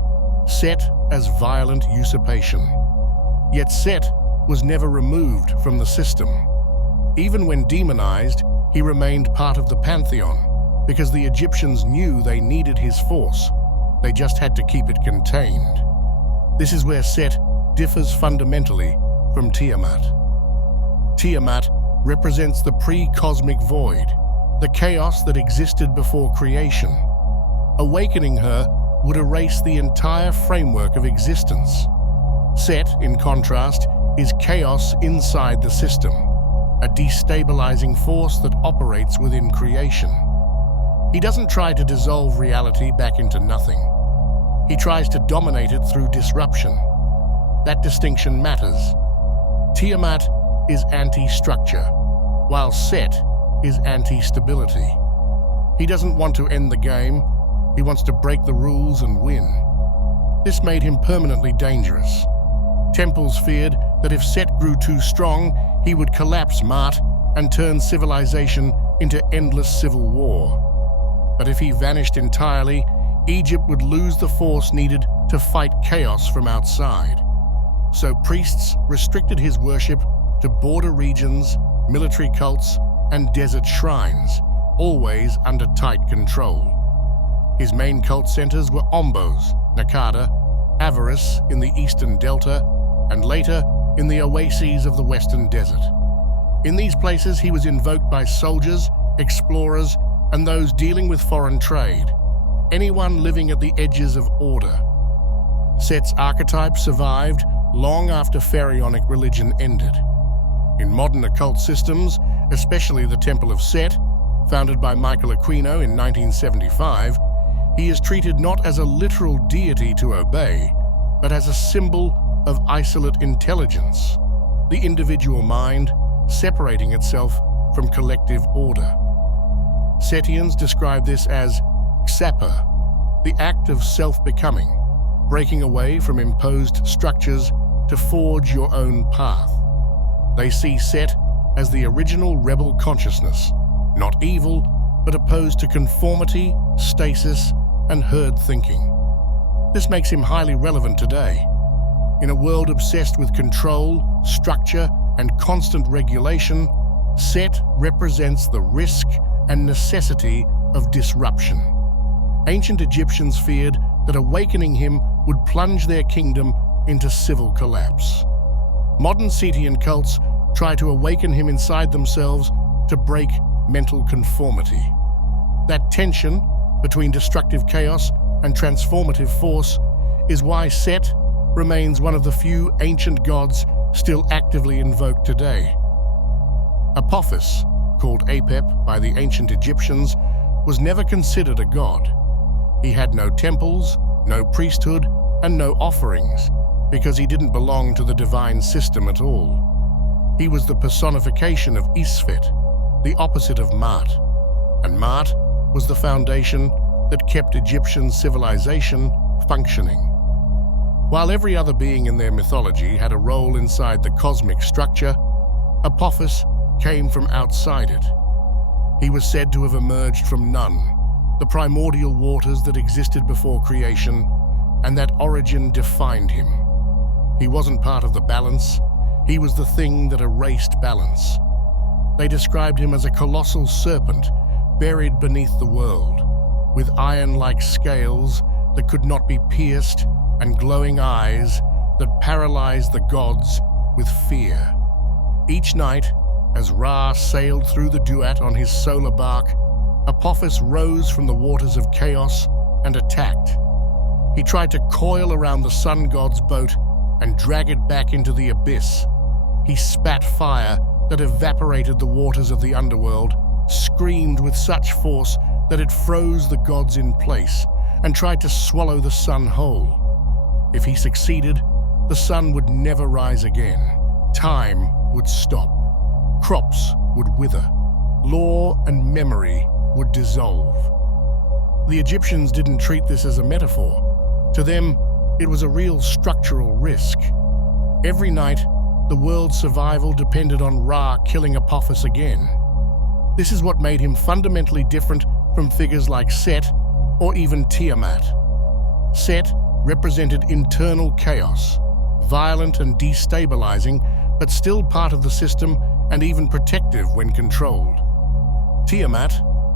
Set as violent usurpation. Yet Set was never removed from the system. Even when demonized, he remained part of the pantheon because the Egyptians knew they needed his force. They just had to keep it contained. This is where Set differs fundamentally from Tiamat. Tiamat represents the pre-cosmic void, the chaos that existed before creation. Awakening her would erase the entire framework of existence. Set, in contrast, is chaos inside the system, a destabilizing force that operates within creation. He doesn't try to dissolve reality back into nothing. He tries to dominate it through disruption. That distinction matters. Tiamat is anti-structure, while Set is anti-stability. He doesn't want to end the game. He wants to break the rules and win. This made him permanently dangerous. Temples feared that if Set grew too strong, he would collapse Maat and turn civilization into endless civil war. But if he vanished entirely, Egypt would lose the force needed to fight chaos from outside. So priests restricted his worship to border regions, military cults, and desert shrines, always under tight control. His main cult centers were Ombos, Nakada, Avaris in the eastern delta, and later in the oases of the western desert. In these places he was invoked by soldiers, explorers, and those dealing with foreign trade, anyone living at the edges of order. Set's archetype survived long after pharaonic religion ended. In modern occult systems, especially the Temple of Set, founded by Michael Aquino in 1975, he is treated not as a literal deity to obey, but as a symbol of isolate intelligence, the individual mind separating itself from collective order. Setians describe this as xapa, the act of self-becoming, breaking away from imposed structures to forge your own path. They see Set as the original rebel consciousness, not evil, but opposed to conformity, stasis, and herd thinking. This makes him highly relevant today. In a world obsessed with control, structure, and constant regulation, Set represents the risk and necessity of disruption. Ancient Egyptians feared that awakening him would plunge their kingdom into civil collapse. Modern Setian cults try to awaken him inside themselves to break mental conformity. That tension between destructive chaos and transformative force is why Set remains one of the few ancient gods still actively invoked today. Apophis, called Apep by the ancient Egyptians, was never considered a god. He had no temples, no priesthood, and no offerings, because he didn't belong to the divine system at all. He was the personification of Isfet, the opposite of Maat, and Maat was the foundation that kept Egyptian civilization functioning. While every other being in their mythology had a role inside the cosmic structure, Apophis came from outside it. He was said to have emerged from none, the primordial waters that existed before creation, and that origin defined him. He wasn't part of the balance, he was the thing that erased balance. They described him as a colossal serpent buried beneath the world, with iron-like scales that could not be pierced and glowing eyes that paralyzed the gods with fear. Each night, as Ra sailed through the Duat on his solar bark, Apophis rose from the waters of chaos and attacked. He tried to coil around the sun god's boat and drag it back into the abyss. He spat fire that evaporated the waters of the underworld, screamed with such force that it froze the gods in place, and tried to swallow the sun whole. If he succeeded, the sun would never rise again. Time would stop. Crops would wither. Law and memory would dissolve. The Egyptians didn't treat this as a metaphor. To them, it was a real structural risk. Every night, the world's survival depended on Ra killing Apophis again. This is what made him fundamentally different from figures like Set or even Tiamat. Set represented internal chaos, violent and destabilizing, but still part of the system and even protective when controlled. Tiamat,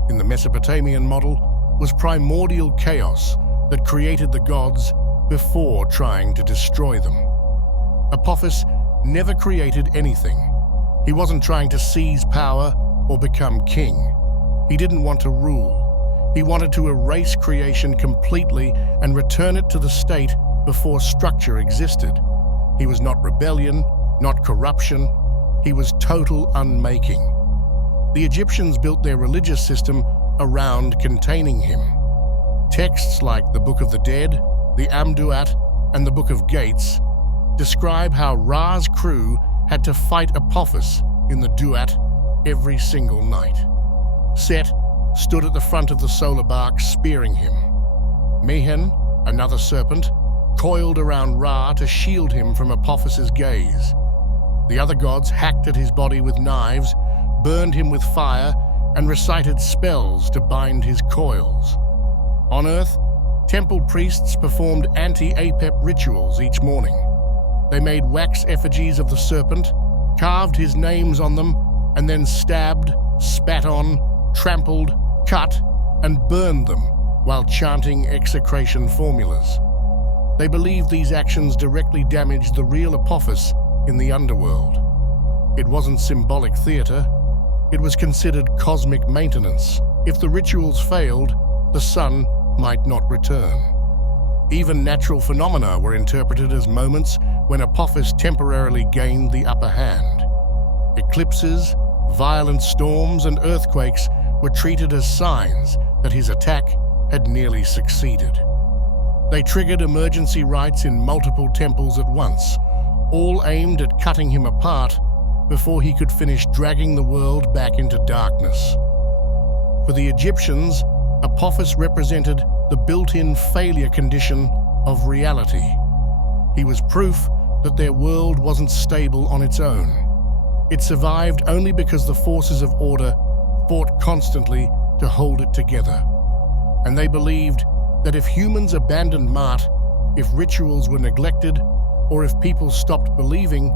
in the Mesopotamian model, was primordial chaos that created the gods before trying to destroy them. Apophis never created anything. He wasn't trying to seize power or become king. He didn't want to rule. He wanted to erase creation completely and return it to the state before structure existed. He was not rebellion, not corruption. He was total unmaking. The Egyptians built their religious system around containing him. Texts like the Book of the Dead, the Amduat, and the Book of Gates describe how Ra's crew had to fight Apophis in the Duat every single night. Set stood at the front of the solar bark spearing him. Mehen, another serpent, coiled around Ra to shield him from Apophis's gaze. The other gods hacked at his body with knives, burned him with fire, and recited spells to bind his coils. On Earth, temple priests performed anti-Apep rituals each morning. They made wax effigies of the serpent, carved his names on them, and then stabbed, spat on, trampled, cut, and burned them while chanting execration formulas. They believed these actions directly damaged the real Apophis in the underworld. It wasn't symbolic theater. It was considered cosmic maintenance. If the rituals failed, the sun might not return. Even natural phenomena were interpreted as moments when Apophis temporarily gained the upper hand. Eclipses, violent storms, and earthquakes were treated as signs that his attack had nearly succeeded. They triggered emergency rites in multiple temples at once, all aimed at cutting him apart before he could finish dragging the world back into darkness. For the Egyptians, Apophis represented the built-in failure condition of reality. He was proof that their world wasn't stable on its own. It survived only because the forces of order fought constantly to hold it together. And they believed that if humans abandoned Maat, if rituals were neglected, or if people stopped believing,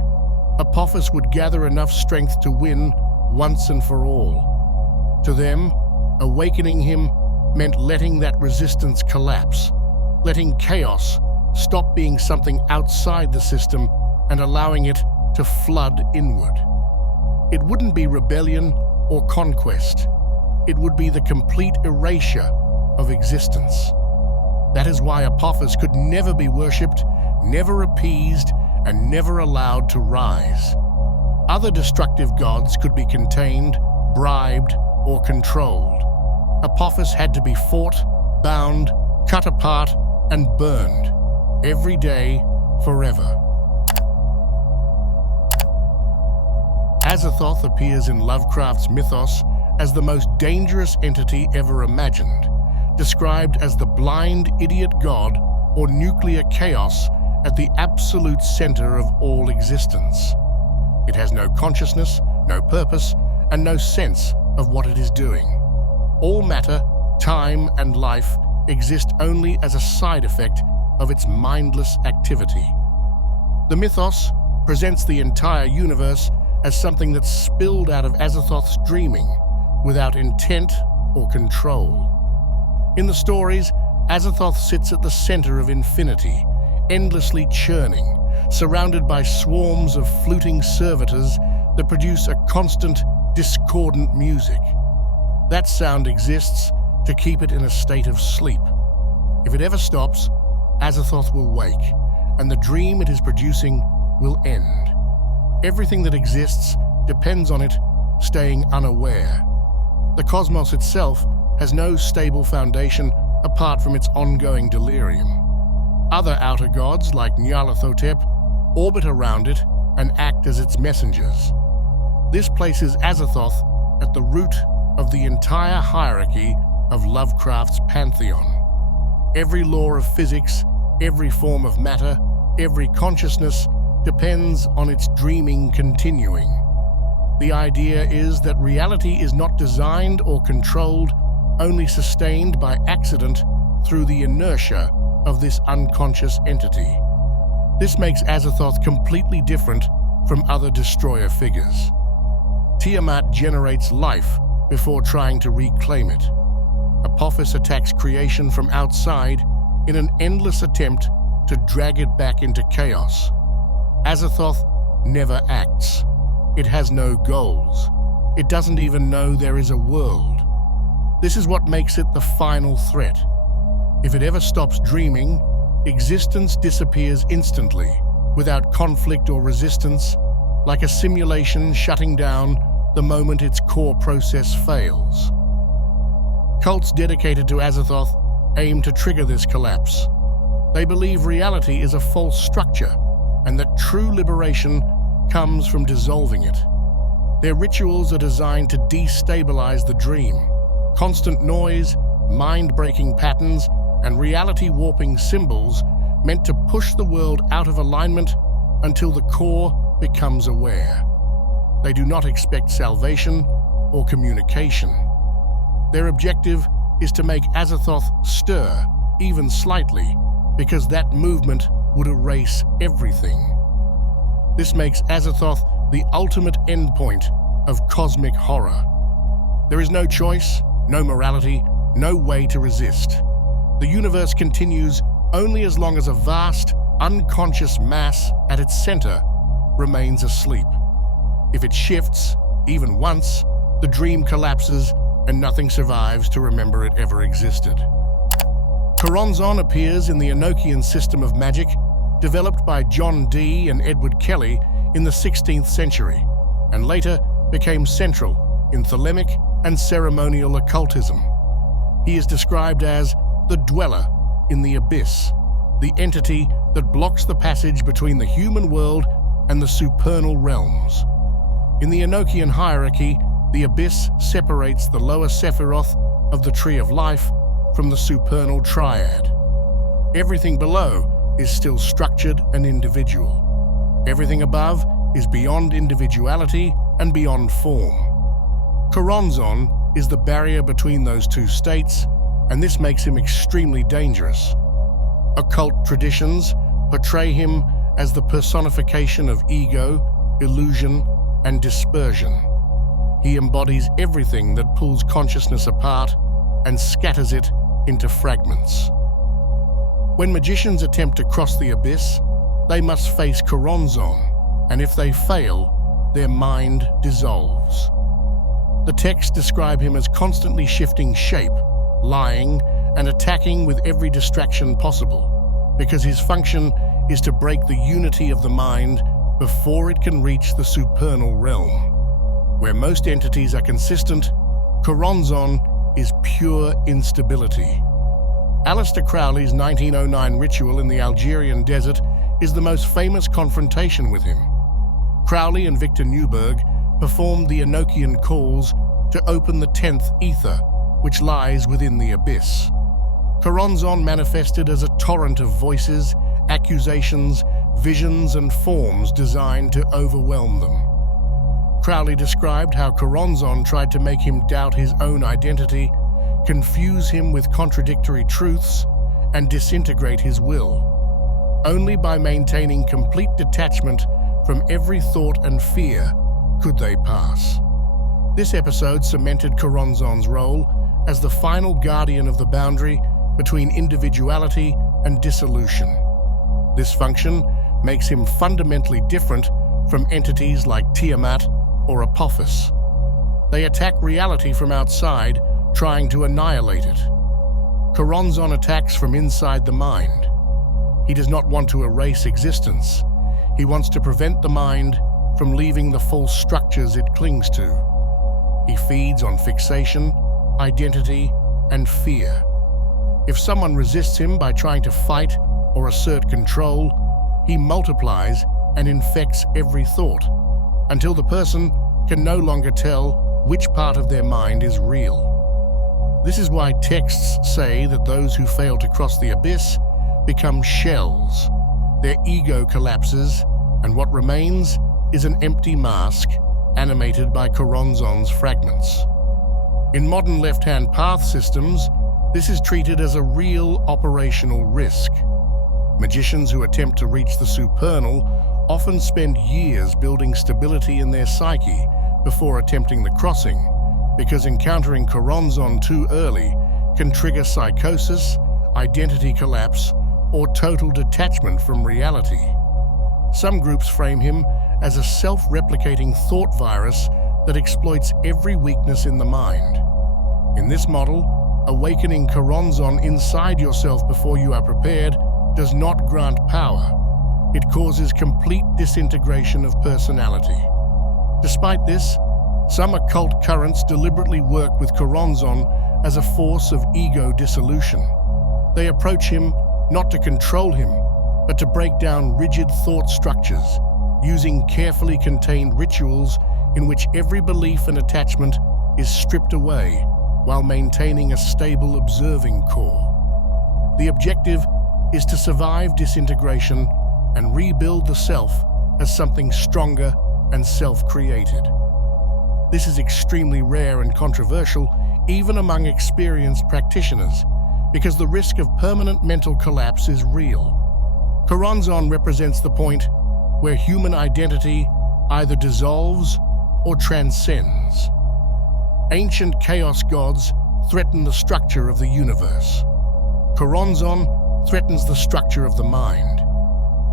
Apophis would gather enough strength to win once and for all. To them, awakening him meant letting that resistance collapse, letting chaos stop being something outside the system and allowing it to flood inward. It wouldn't be rebellion or conquest. It would be the complete erasure of existence. That is why Apophis could never be worshipped, never appeased, and never allowed to rise. Other destructive gods could be contained, bribed, or controlled. Apophis had to be fought, bound, cut apart, and burned, every day, forever. Azathoth appears in Lovecraft's mythos as the most dangerous entity ever imagined, described as the blind idiot god or nuclear chaos at the absolute center of all existence. It has no consciousness, no purpose, and no sense of what it is doing. All matter, time, and life exist only as a side effect of its mindless activity. The mythos presents the entire universe as something that spilled out of Azathoth's dreaming, without intent or control. In the stories, Azathoth sits at the center of infinity, endlessly churning, surrounded by swarms of fluting servitors that produce a constant, discordant music. That sound exists to keep it in a state of sleep. If it ever stops, Azathoth will wake, and the dream it is producing will end. Everything that exists depends on it staying unaware. The cosmos itself has no stable foundation apart from its ongoing delirium. Other outer gods, like Nyarlathotep, orbit around it and act as its messengers. This places Azathoth at the root of the entire hierarchy of Lovecraft's pantheon. Every law of physics, every form of matter, every consciousness depends on its dreaming continuing. The idea is that reality is not designed or controlled, only sustained by accident through the inertia of this unconscious entity. This makes Azathoth completely different from other destroyer figures. Tiamat generates life before trying to reclaim it. Apophis attacks creation from outside in an endless attempt to drag it back into chaos. Azathoth never acts. It has no goals. It doesn't even know there is a world. This is what makes it the final threat. If it ever stops dreaming, existence disappears instantly, without conflict or resistance, like a simulation shutting down the moment its core process fails. Cults dedicated to Azathoth aim to trigger this collapse. They believe reality is a false structure, and that true liberation comes from dissolving it. Their rituals are designed to destabilize the dream. Constant noise, mind-breaking patterns, and reality-warping symbols meant to push the world out of alignment until the core becomes aware. They do not expect salvation or communication. Their objective is to make Azathoth stir, even slightly, because that movement would erase everything. This makes Azathoth the ultimate endpoint of cosmic horror. There is no choice, no morality, no way to resist. The universe continues only as long as a vast, unconscious mass at its center remains asleep. If it shifts, even once, the dream collapses and nothing survives to remember it ever existed. Chronozon appears in the Enochian system of magic developed by John Dee and Edward Kelly in the 16th century, and later became central in Thelemic and ceremonial occultism. He is described as the dweller in the abyss, the entity that blocks the passage between the human world and the supernal realms. In the Enochian hierarchy, the abyss separates the lower Sephiroth of the Tree of Life from the supernal triad. Everything below is still structured and individual. Everything above is beyond individuality and beyond form. Chronozon is the barrier between those two states, and this makes him extremely dangerous. Occult traditions portray him as the personification of ego, illusion, and dispersion. He embodies everything that pulls consciousness apart and scatters it into fragments. When magicians attempt to cross the abyss, they must face Chronozon, and if they fail, their mind dissolves. The texts describe him as constantly shifting shape, lying, and attacking with every distraction possible, because his function is to break the unity of the mind before it can reach the supernal realm. Where most entities are consistent, Chronozon is pure instability. Aleister Crowley's 1909 ritual in the Algerian desert is the most famous confrontation with him. Crowley and Victor Newberg performed the Enochian calls to open the 10th ether, which lies within the abyss. Chronozon manifested as a torrent of voices, accusations, visions, and forms designed to overwhelm them. Crowley described how Chronozon tried to make him doubt his own identity, confuse him with contradictory truths, and disintegrate his will. Only by maintaining complete detachment from every thought and fear could they pass. This episode cemented Chronozon's role as the final guardian of the boundary between individuality and dissolution. This function makes him fundamentally different from entities like Tiamat or Apophis. They attack reality from outside, trying to annihilate it. Chronozon attacks from inside the mind. He does not want to erase existence. He wants to prevent the mind from leaving the false structures it clings to. He feeds on fixation, identity, and fear. If someone resists him by trying to fight or assert control, he multiplies and infects every thought, until the person can no longer tell which part of their mind is real. This is why texts say that those who fail to cross the abyss become shells. Their ego collapses, and what remains is an empty mask animated by Chronozon's fragments. In modern left-hand path systems, this is treated as a real operational risk. Magicians who attempt to reach the supernal often spend years building stability in their psyche before attempting the crossing, because encountering Chronozon too early can trigger psychosis, identity collapse, or total detachment from reality. Some groups frame him as a self-replicating thought virus that exploits every weakness in the mind. In this model, awakening Chronozon inside yourself before you are prepared does not grant power. It causes complete disintegration of personality. Despite this, some occult currents deliberately work with Chronozon as a force of ego dissolution. They approach him not to control him, but to break down rigid thought structures, using carefully contained rituals in which every belief and attachment is stripped away while maintaining a stable observing core. The objective is to survive disintegration and rebuild the self as something stronger and self-created. This is extremely rare and controversial even among experienced practitioners, because the risk of permanent mental collapse is real. Chronozon represents the point where human identity either dissolves or transcends. Ancient chaos gods threaten the structure of the universe. Chronozon threatens the structure of the mind.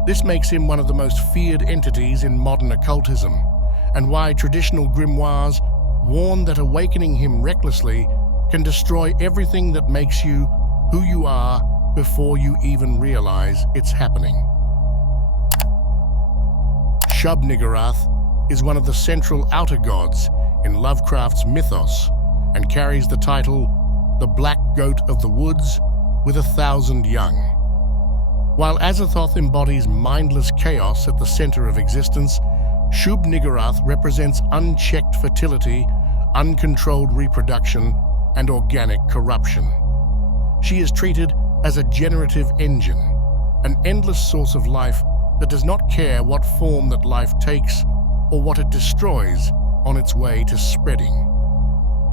This makes him one of the most feared entities in modern occultism, and why traditional grimoires warn that awakening him recklessly can destroy everything that makes you who you are before you even realize it's happening. Niggurath is one of the central outer gods in Lovecraft's mythos and carries the title the Black Goat of the Woods with 1,000 young. While Azathoth embodies mindless chaos at the center of existence, Niggurath represents unchecked fertility, uncontrolled reproduction, and organic corruption. She is treated as a generative engine, an endless source of life that does not care what form that life takes or what it destroys on its way to spreading.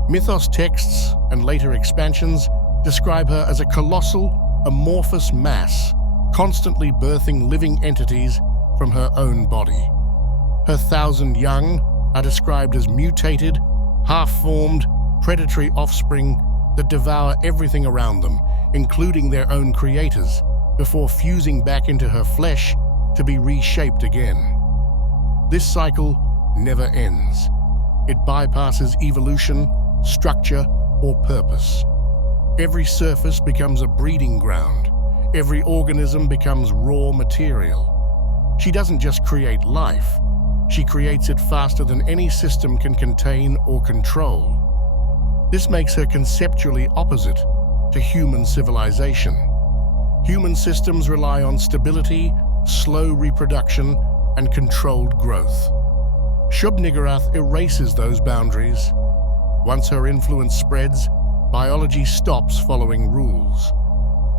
Mythos texts and later expansions describe her as a colossal, amorphous mass, constantly birthing living entities from her own body. Her 1,000 young are described as mutated, half-formed, predatory offspring that devour everything around them, including their own creators, before fusing back into her flesh to be reshaped again. This cycle never ends. It bypasses evolution, structure, or purpose. Every surface becomes a breeding ground. Every organism becomes raw material. She doesn't just create life. She creates it faster than any system can contain or control. This makes her conceptually opposite to human civilization. Human systems rely on stability, slow reproduction, and controlled growth. Niggurath erases those boundaries. Once her influence spreads, biology stops following rules.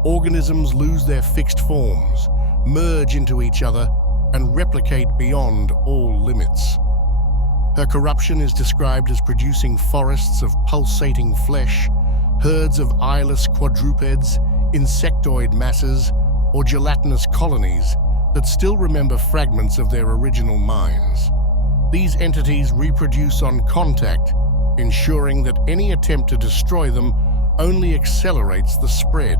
Organisms lose their fixed forms, merge into each other, and replicate beyond all limits. Her corruption is described as producing forests of pulsating flesh, herds of eyeless quadrupeds, insectoid masses, or gelatinous colonies that still remember fragments of their original minds. These entities reproduce on contact, ensuring that any attempt to destroy them only accelerates the spread.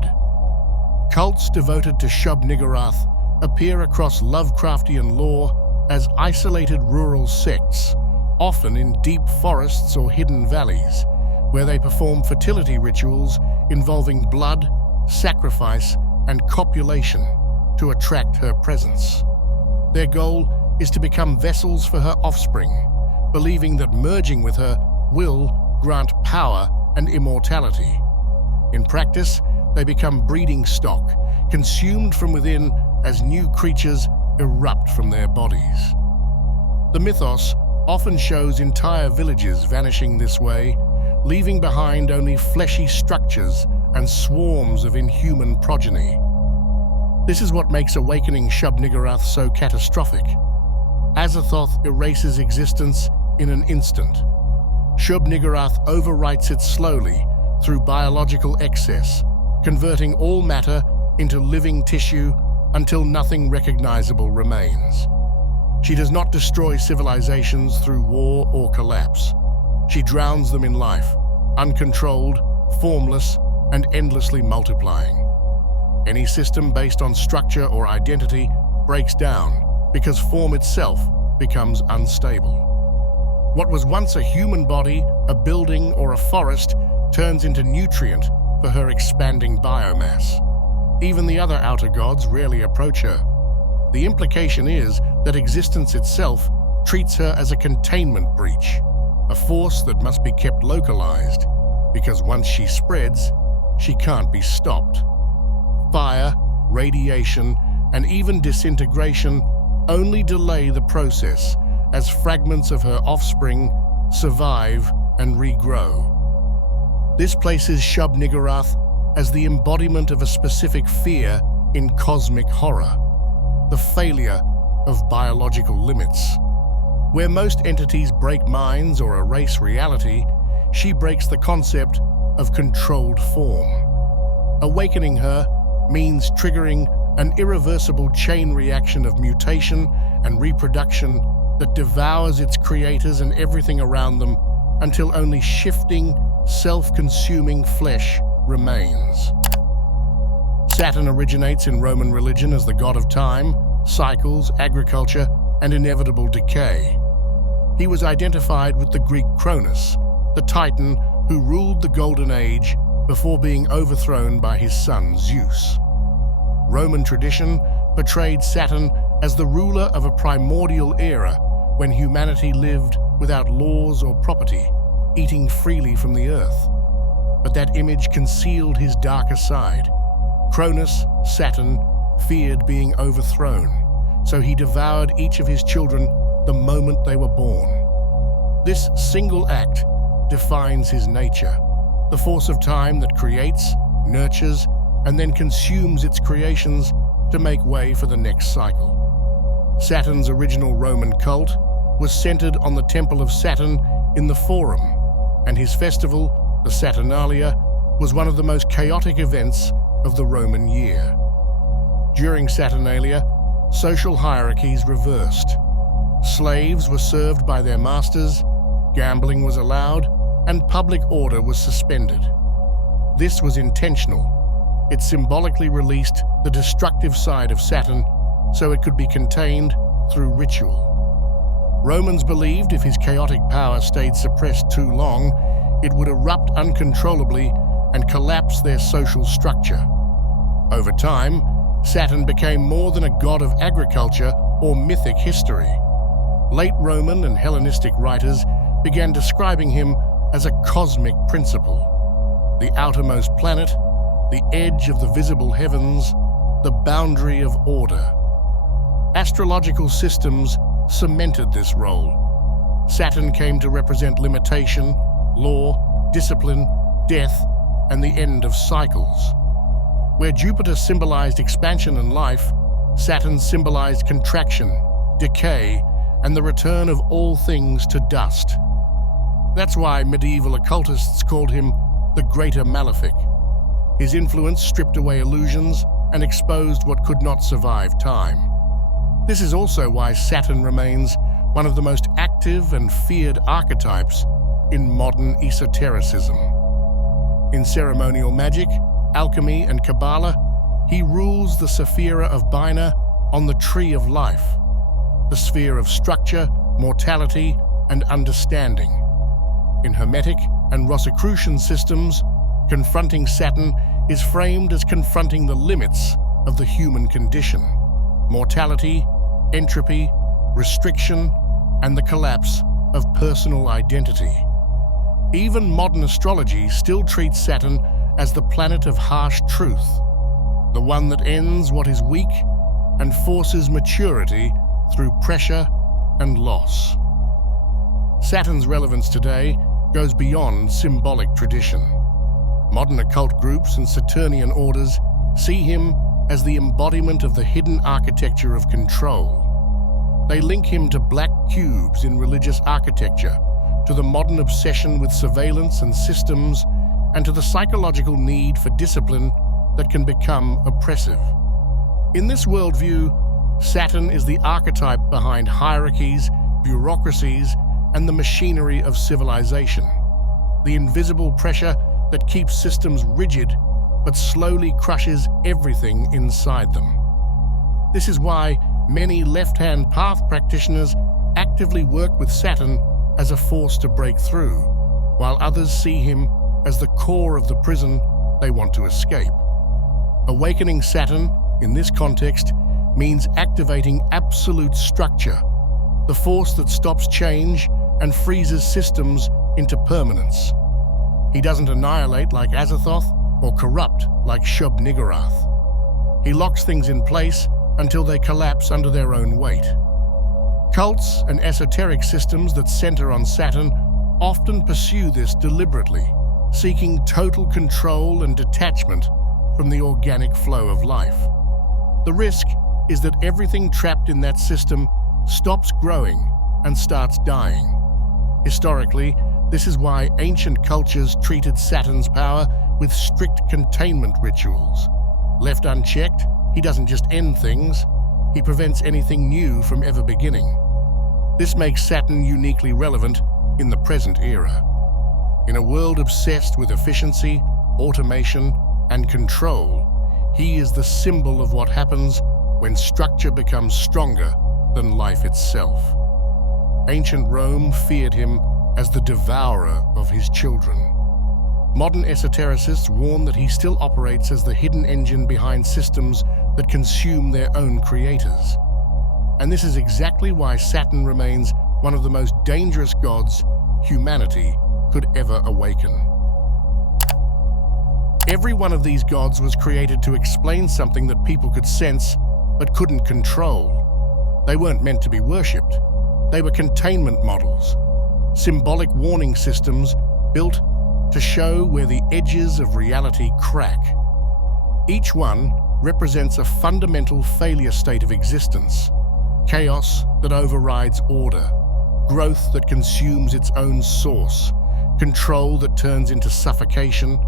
Cults devoted to Niggurath appear across Lovecraftian lore as isolated rural sects, often in deep forests or hidden valleys, where they perform fertility rituals involving blood, sacrifice, and copulation to attract her presence. Their goal is to become vessels for her offspring, believing that merging with her will grant power and immortality. In practice, they become breeding stock, consumed from within as new creatures erupt from their bodies. The mythos often shows entire villages vanishing this way, leaving behind only fleshy structures and swarms of inhuman progeny. This is what makes awakening Niggurath so catastrophic. Azathoth erases existence in an instant. Niggurath overwrites it slowly through biological excess, converting all matter into living tissue until nothing recognizable remains. She does not destroy civilizations through war or collapse. She drowns them in life, uncontrolled, formless, and endlessly multiplying. Any system based on structure or identity breaks down because form itself becomes unstable. What was once a human body, a building, or a forest turns into nutrient for her expanding biomass. Even the other outer gods rarely approach her. The implication is that existence itself treats her as a containment breach, a force that must be kept localized, because once she spreads, she can't be stopped. Fire, radiation, and even disintegration only delay the process as fragments of her offspring survive and regrow. This places Niggurath as the embodiment of a specific fear in cosmic horror, the failure of biological limits. Where most entities break minds or erase reality, she breaks the concept of controlled form. Awakening her means triggering an irreversible chain reaction of mutation and reproduction that devours its creators and everything around them until only shifting, self-consuming flesh remains. Saturn originates in Roman religion as the god of time, cycles, agriculture, and inevitable decay. He was identified with the Greek Cronus, the Titan who ruled the Golden Age before being overthrown by his son Zeus. Roman tradition portrayed Saturn as the ruler of a primordial era when humanity lived without laws or property, eating freely from the earth. But that image concealed his darker side. Cronus, Saturn, feared being overthrown, so he devoured each of his children the moment they were born. This single act defines his nature, the force of time that creates, nurtures, and then consumes its creations to make way for the next cycle. Saturn's original Roman cult was centered on the Temple of Saturn in the Forum, and his festival, the Saturnalia, was one of the most chaotic events of the Roman year. During Saturnalia, social hierarchies reversed. Slaves were served by their masters, gambling was allowed, and public order was suspended. This was intentional. It symbolically released the destructive side of Saturn so it could be contained through ritual. Romans believed if his chaotic power stayed suppressed too long, it would erupt uncontrollably and collapse their social structure. Over time, Saturn became more than a god of agriculture or mythic history. Late Roman and Hellenistic writers began describing him as a cosmic principle, the outermost planet, the edge of the visible heavens, the boundary of order. Astrological systems cemented this role. Saturn came to represent limitation, law, discipline, death, and the end of cycles. Where Jupiter symbolized expansion and life, Saturn symbolized contraction, decay, and the return of all things to dust. That's why medieval occultists called him the Greater Malefic. His influence stripped away illusions and exposed what could not survive time. This is also why Saturn remains one of the most active and feared archetypes in modern esotericism. In ceremonial magic, alchemy, and Kabbalah, he rules the Sephira of Bina on the Tree of Life, the sphere of structure, mortality, and understanding. In Hermetic and Rosicrucian systems, confronting Saturn is framed as confronting the limits of the human condition: mortality, entropy, restriction, and the collapse of personal identity. Even modern astrology still treats Saturn as the planet of harsh truth, the one that ends what is weak and forces maturity through pressure and loss. Saturn's relevance today goes beyond symbolic tradition. Modern occult groups and Saturnian orders see him as the embodiment of the hidden architecture of control. They link him to black cubes in religious architecture, to the modern obsession with surveillance and systems, and to the psychological need for discipline that can become oppressive. In this worldview, Saturn is the archetype behind hierarchies, bureaucracies, and the machinery of civilization. The invisible pressure that keeps systems rigid but slowly crushes everything inside them. This is why many left-hand path practitioners actively work with Saturn as a force to break through, while others see him as the core of the prison they want to escape. Awakening Saturn, in this context, means activating absolute structure, the force that stops change and freezes systems into permanence. He doesn't annihilate like Azathoth or corrupt like Niggurath. He locks things in place until they collapse under their own weight. Cults and esoteric systems that center on Saturn often pursue this deliberately, seeking total control and detachment from the organic flow of life. The risk is that everything trapped in that system stops growing and starts dying. Historically, this is why ancient cultures treated Saturn's power with strict containment rituals. Left unchecked, he doesn't just end things, he prevents anything new from ever beginning. This makes Saturn uniquely relevant in the present era. In a world obsessed with efficiency, automation, and control, he is the symbol of what happens when structure becomes stronger than life itself. Ancient Rome feared him as the devourer of his children. Modern esotericists warn that he still operates as the hidden engine behind systems that consume their own creators. And this is exactly why Saturn remains one of the most dangerous gods humanity could ever awaken. Every one of these gods was created to explain something that people could sense but couldn't control. They weren't meant to be worshipped. They were containment models, symbolic warning systems built to show where the edges of reality crack. Each one represents a fundamental failure state of existence: chaos that overrides order, growth that consumes its own source, control that turns into suffocation,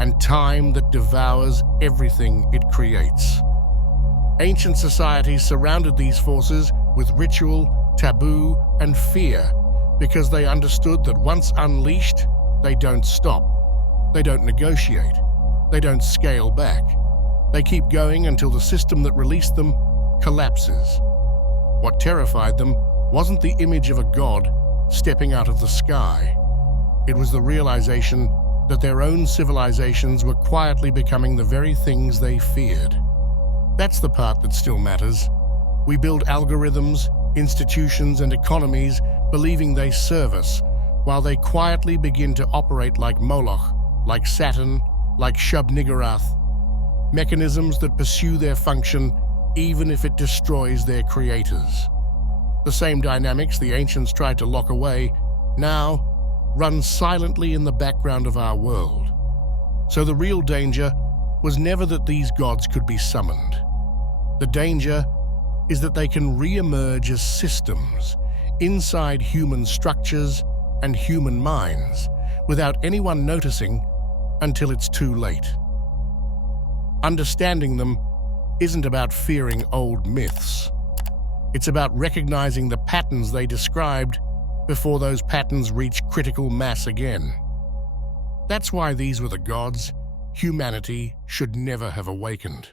and time that devours everything it creates. Ancient societies surrounded these forces with ritual, taboo, and fear because they understood that once unleashed, they don't stop. They don't negotiate. They don't scale back. They keep going until the system that released them collapses. What terrified them wasn't the image of a god stepping out of the sky. It was the realization that their own civilizations were quietly becoming the very things they feared. That's the part that still matters. We build algorithms, institutions, and economies believing they serve us, while they quietly begin to operate like Moloch, like Saturn, like Niggurath, mechanisms that pursue their function even if it destroys their creators. The same dynamics the ancients tried to lock away now run silently in the background of our world. So the real danger was never that these gods could be summoned. The danger is that they can re-emerge as systems inside human structures and human minds without anyone noticing until it's too late. Understanding them isn't about fearing old myths. It's about recognizing the patterns they described before those patterns reach critical mass again. That's why these were the gods humanity should never have awakened.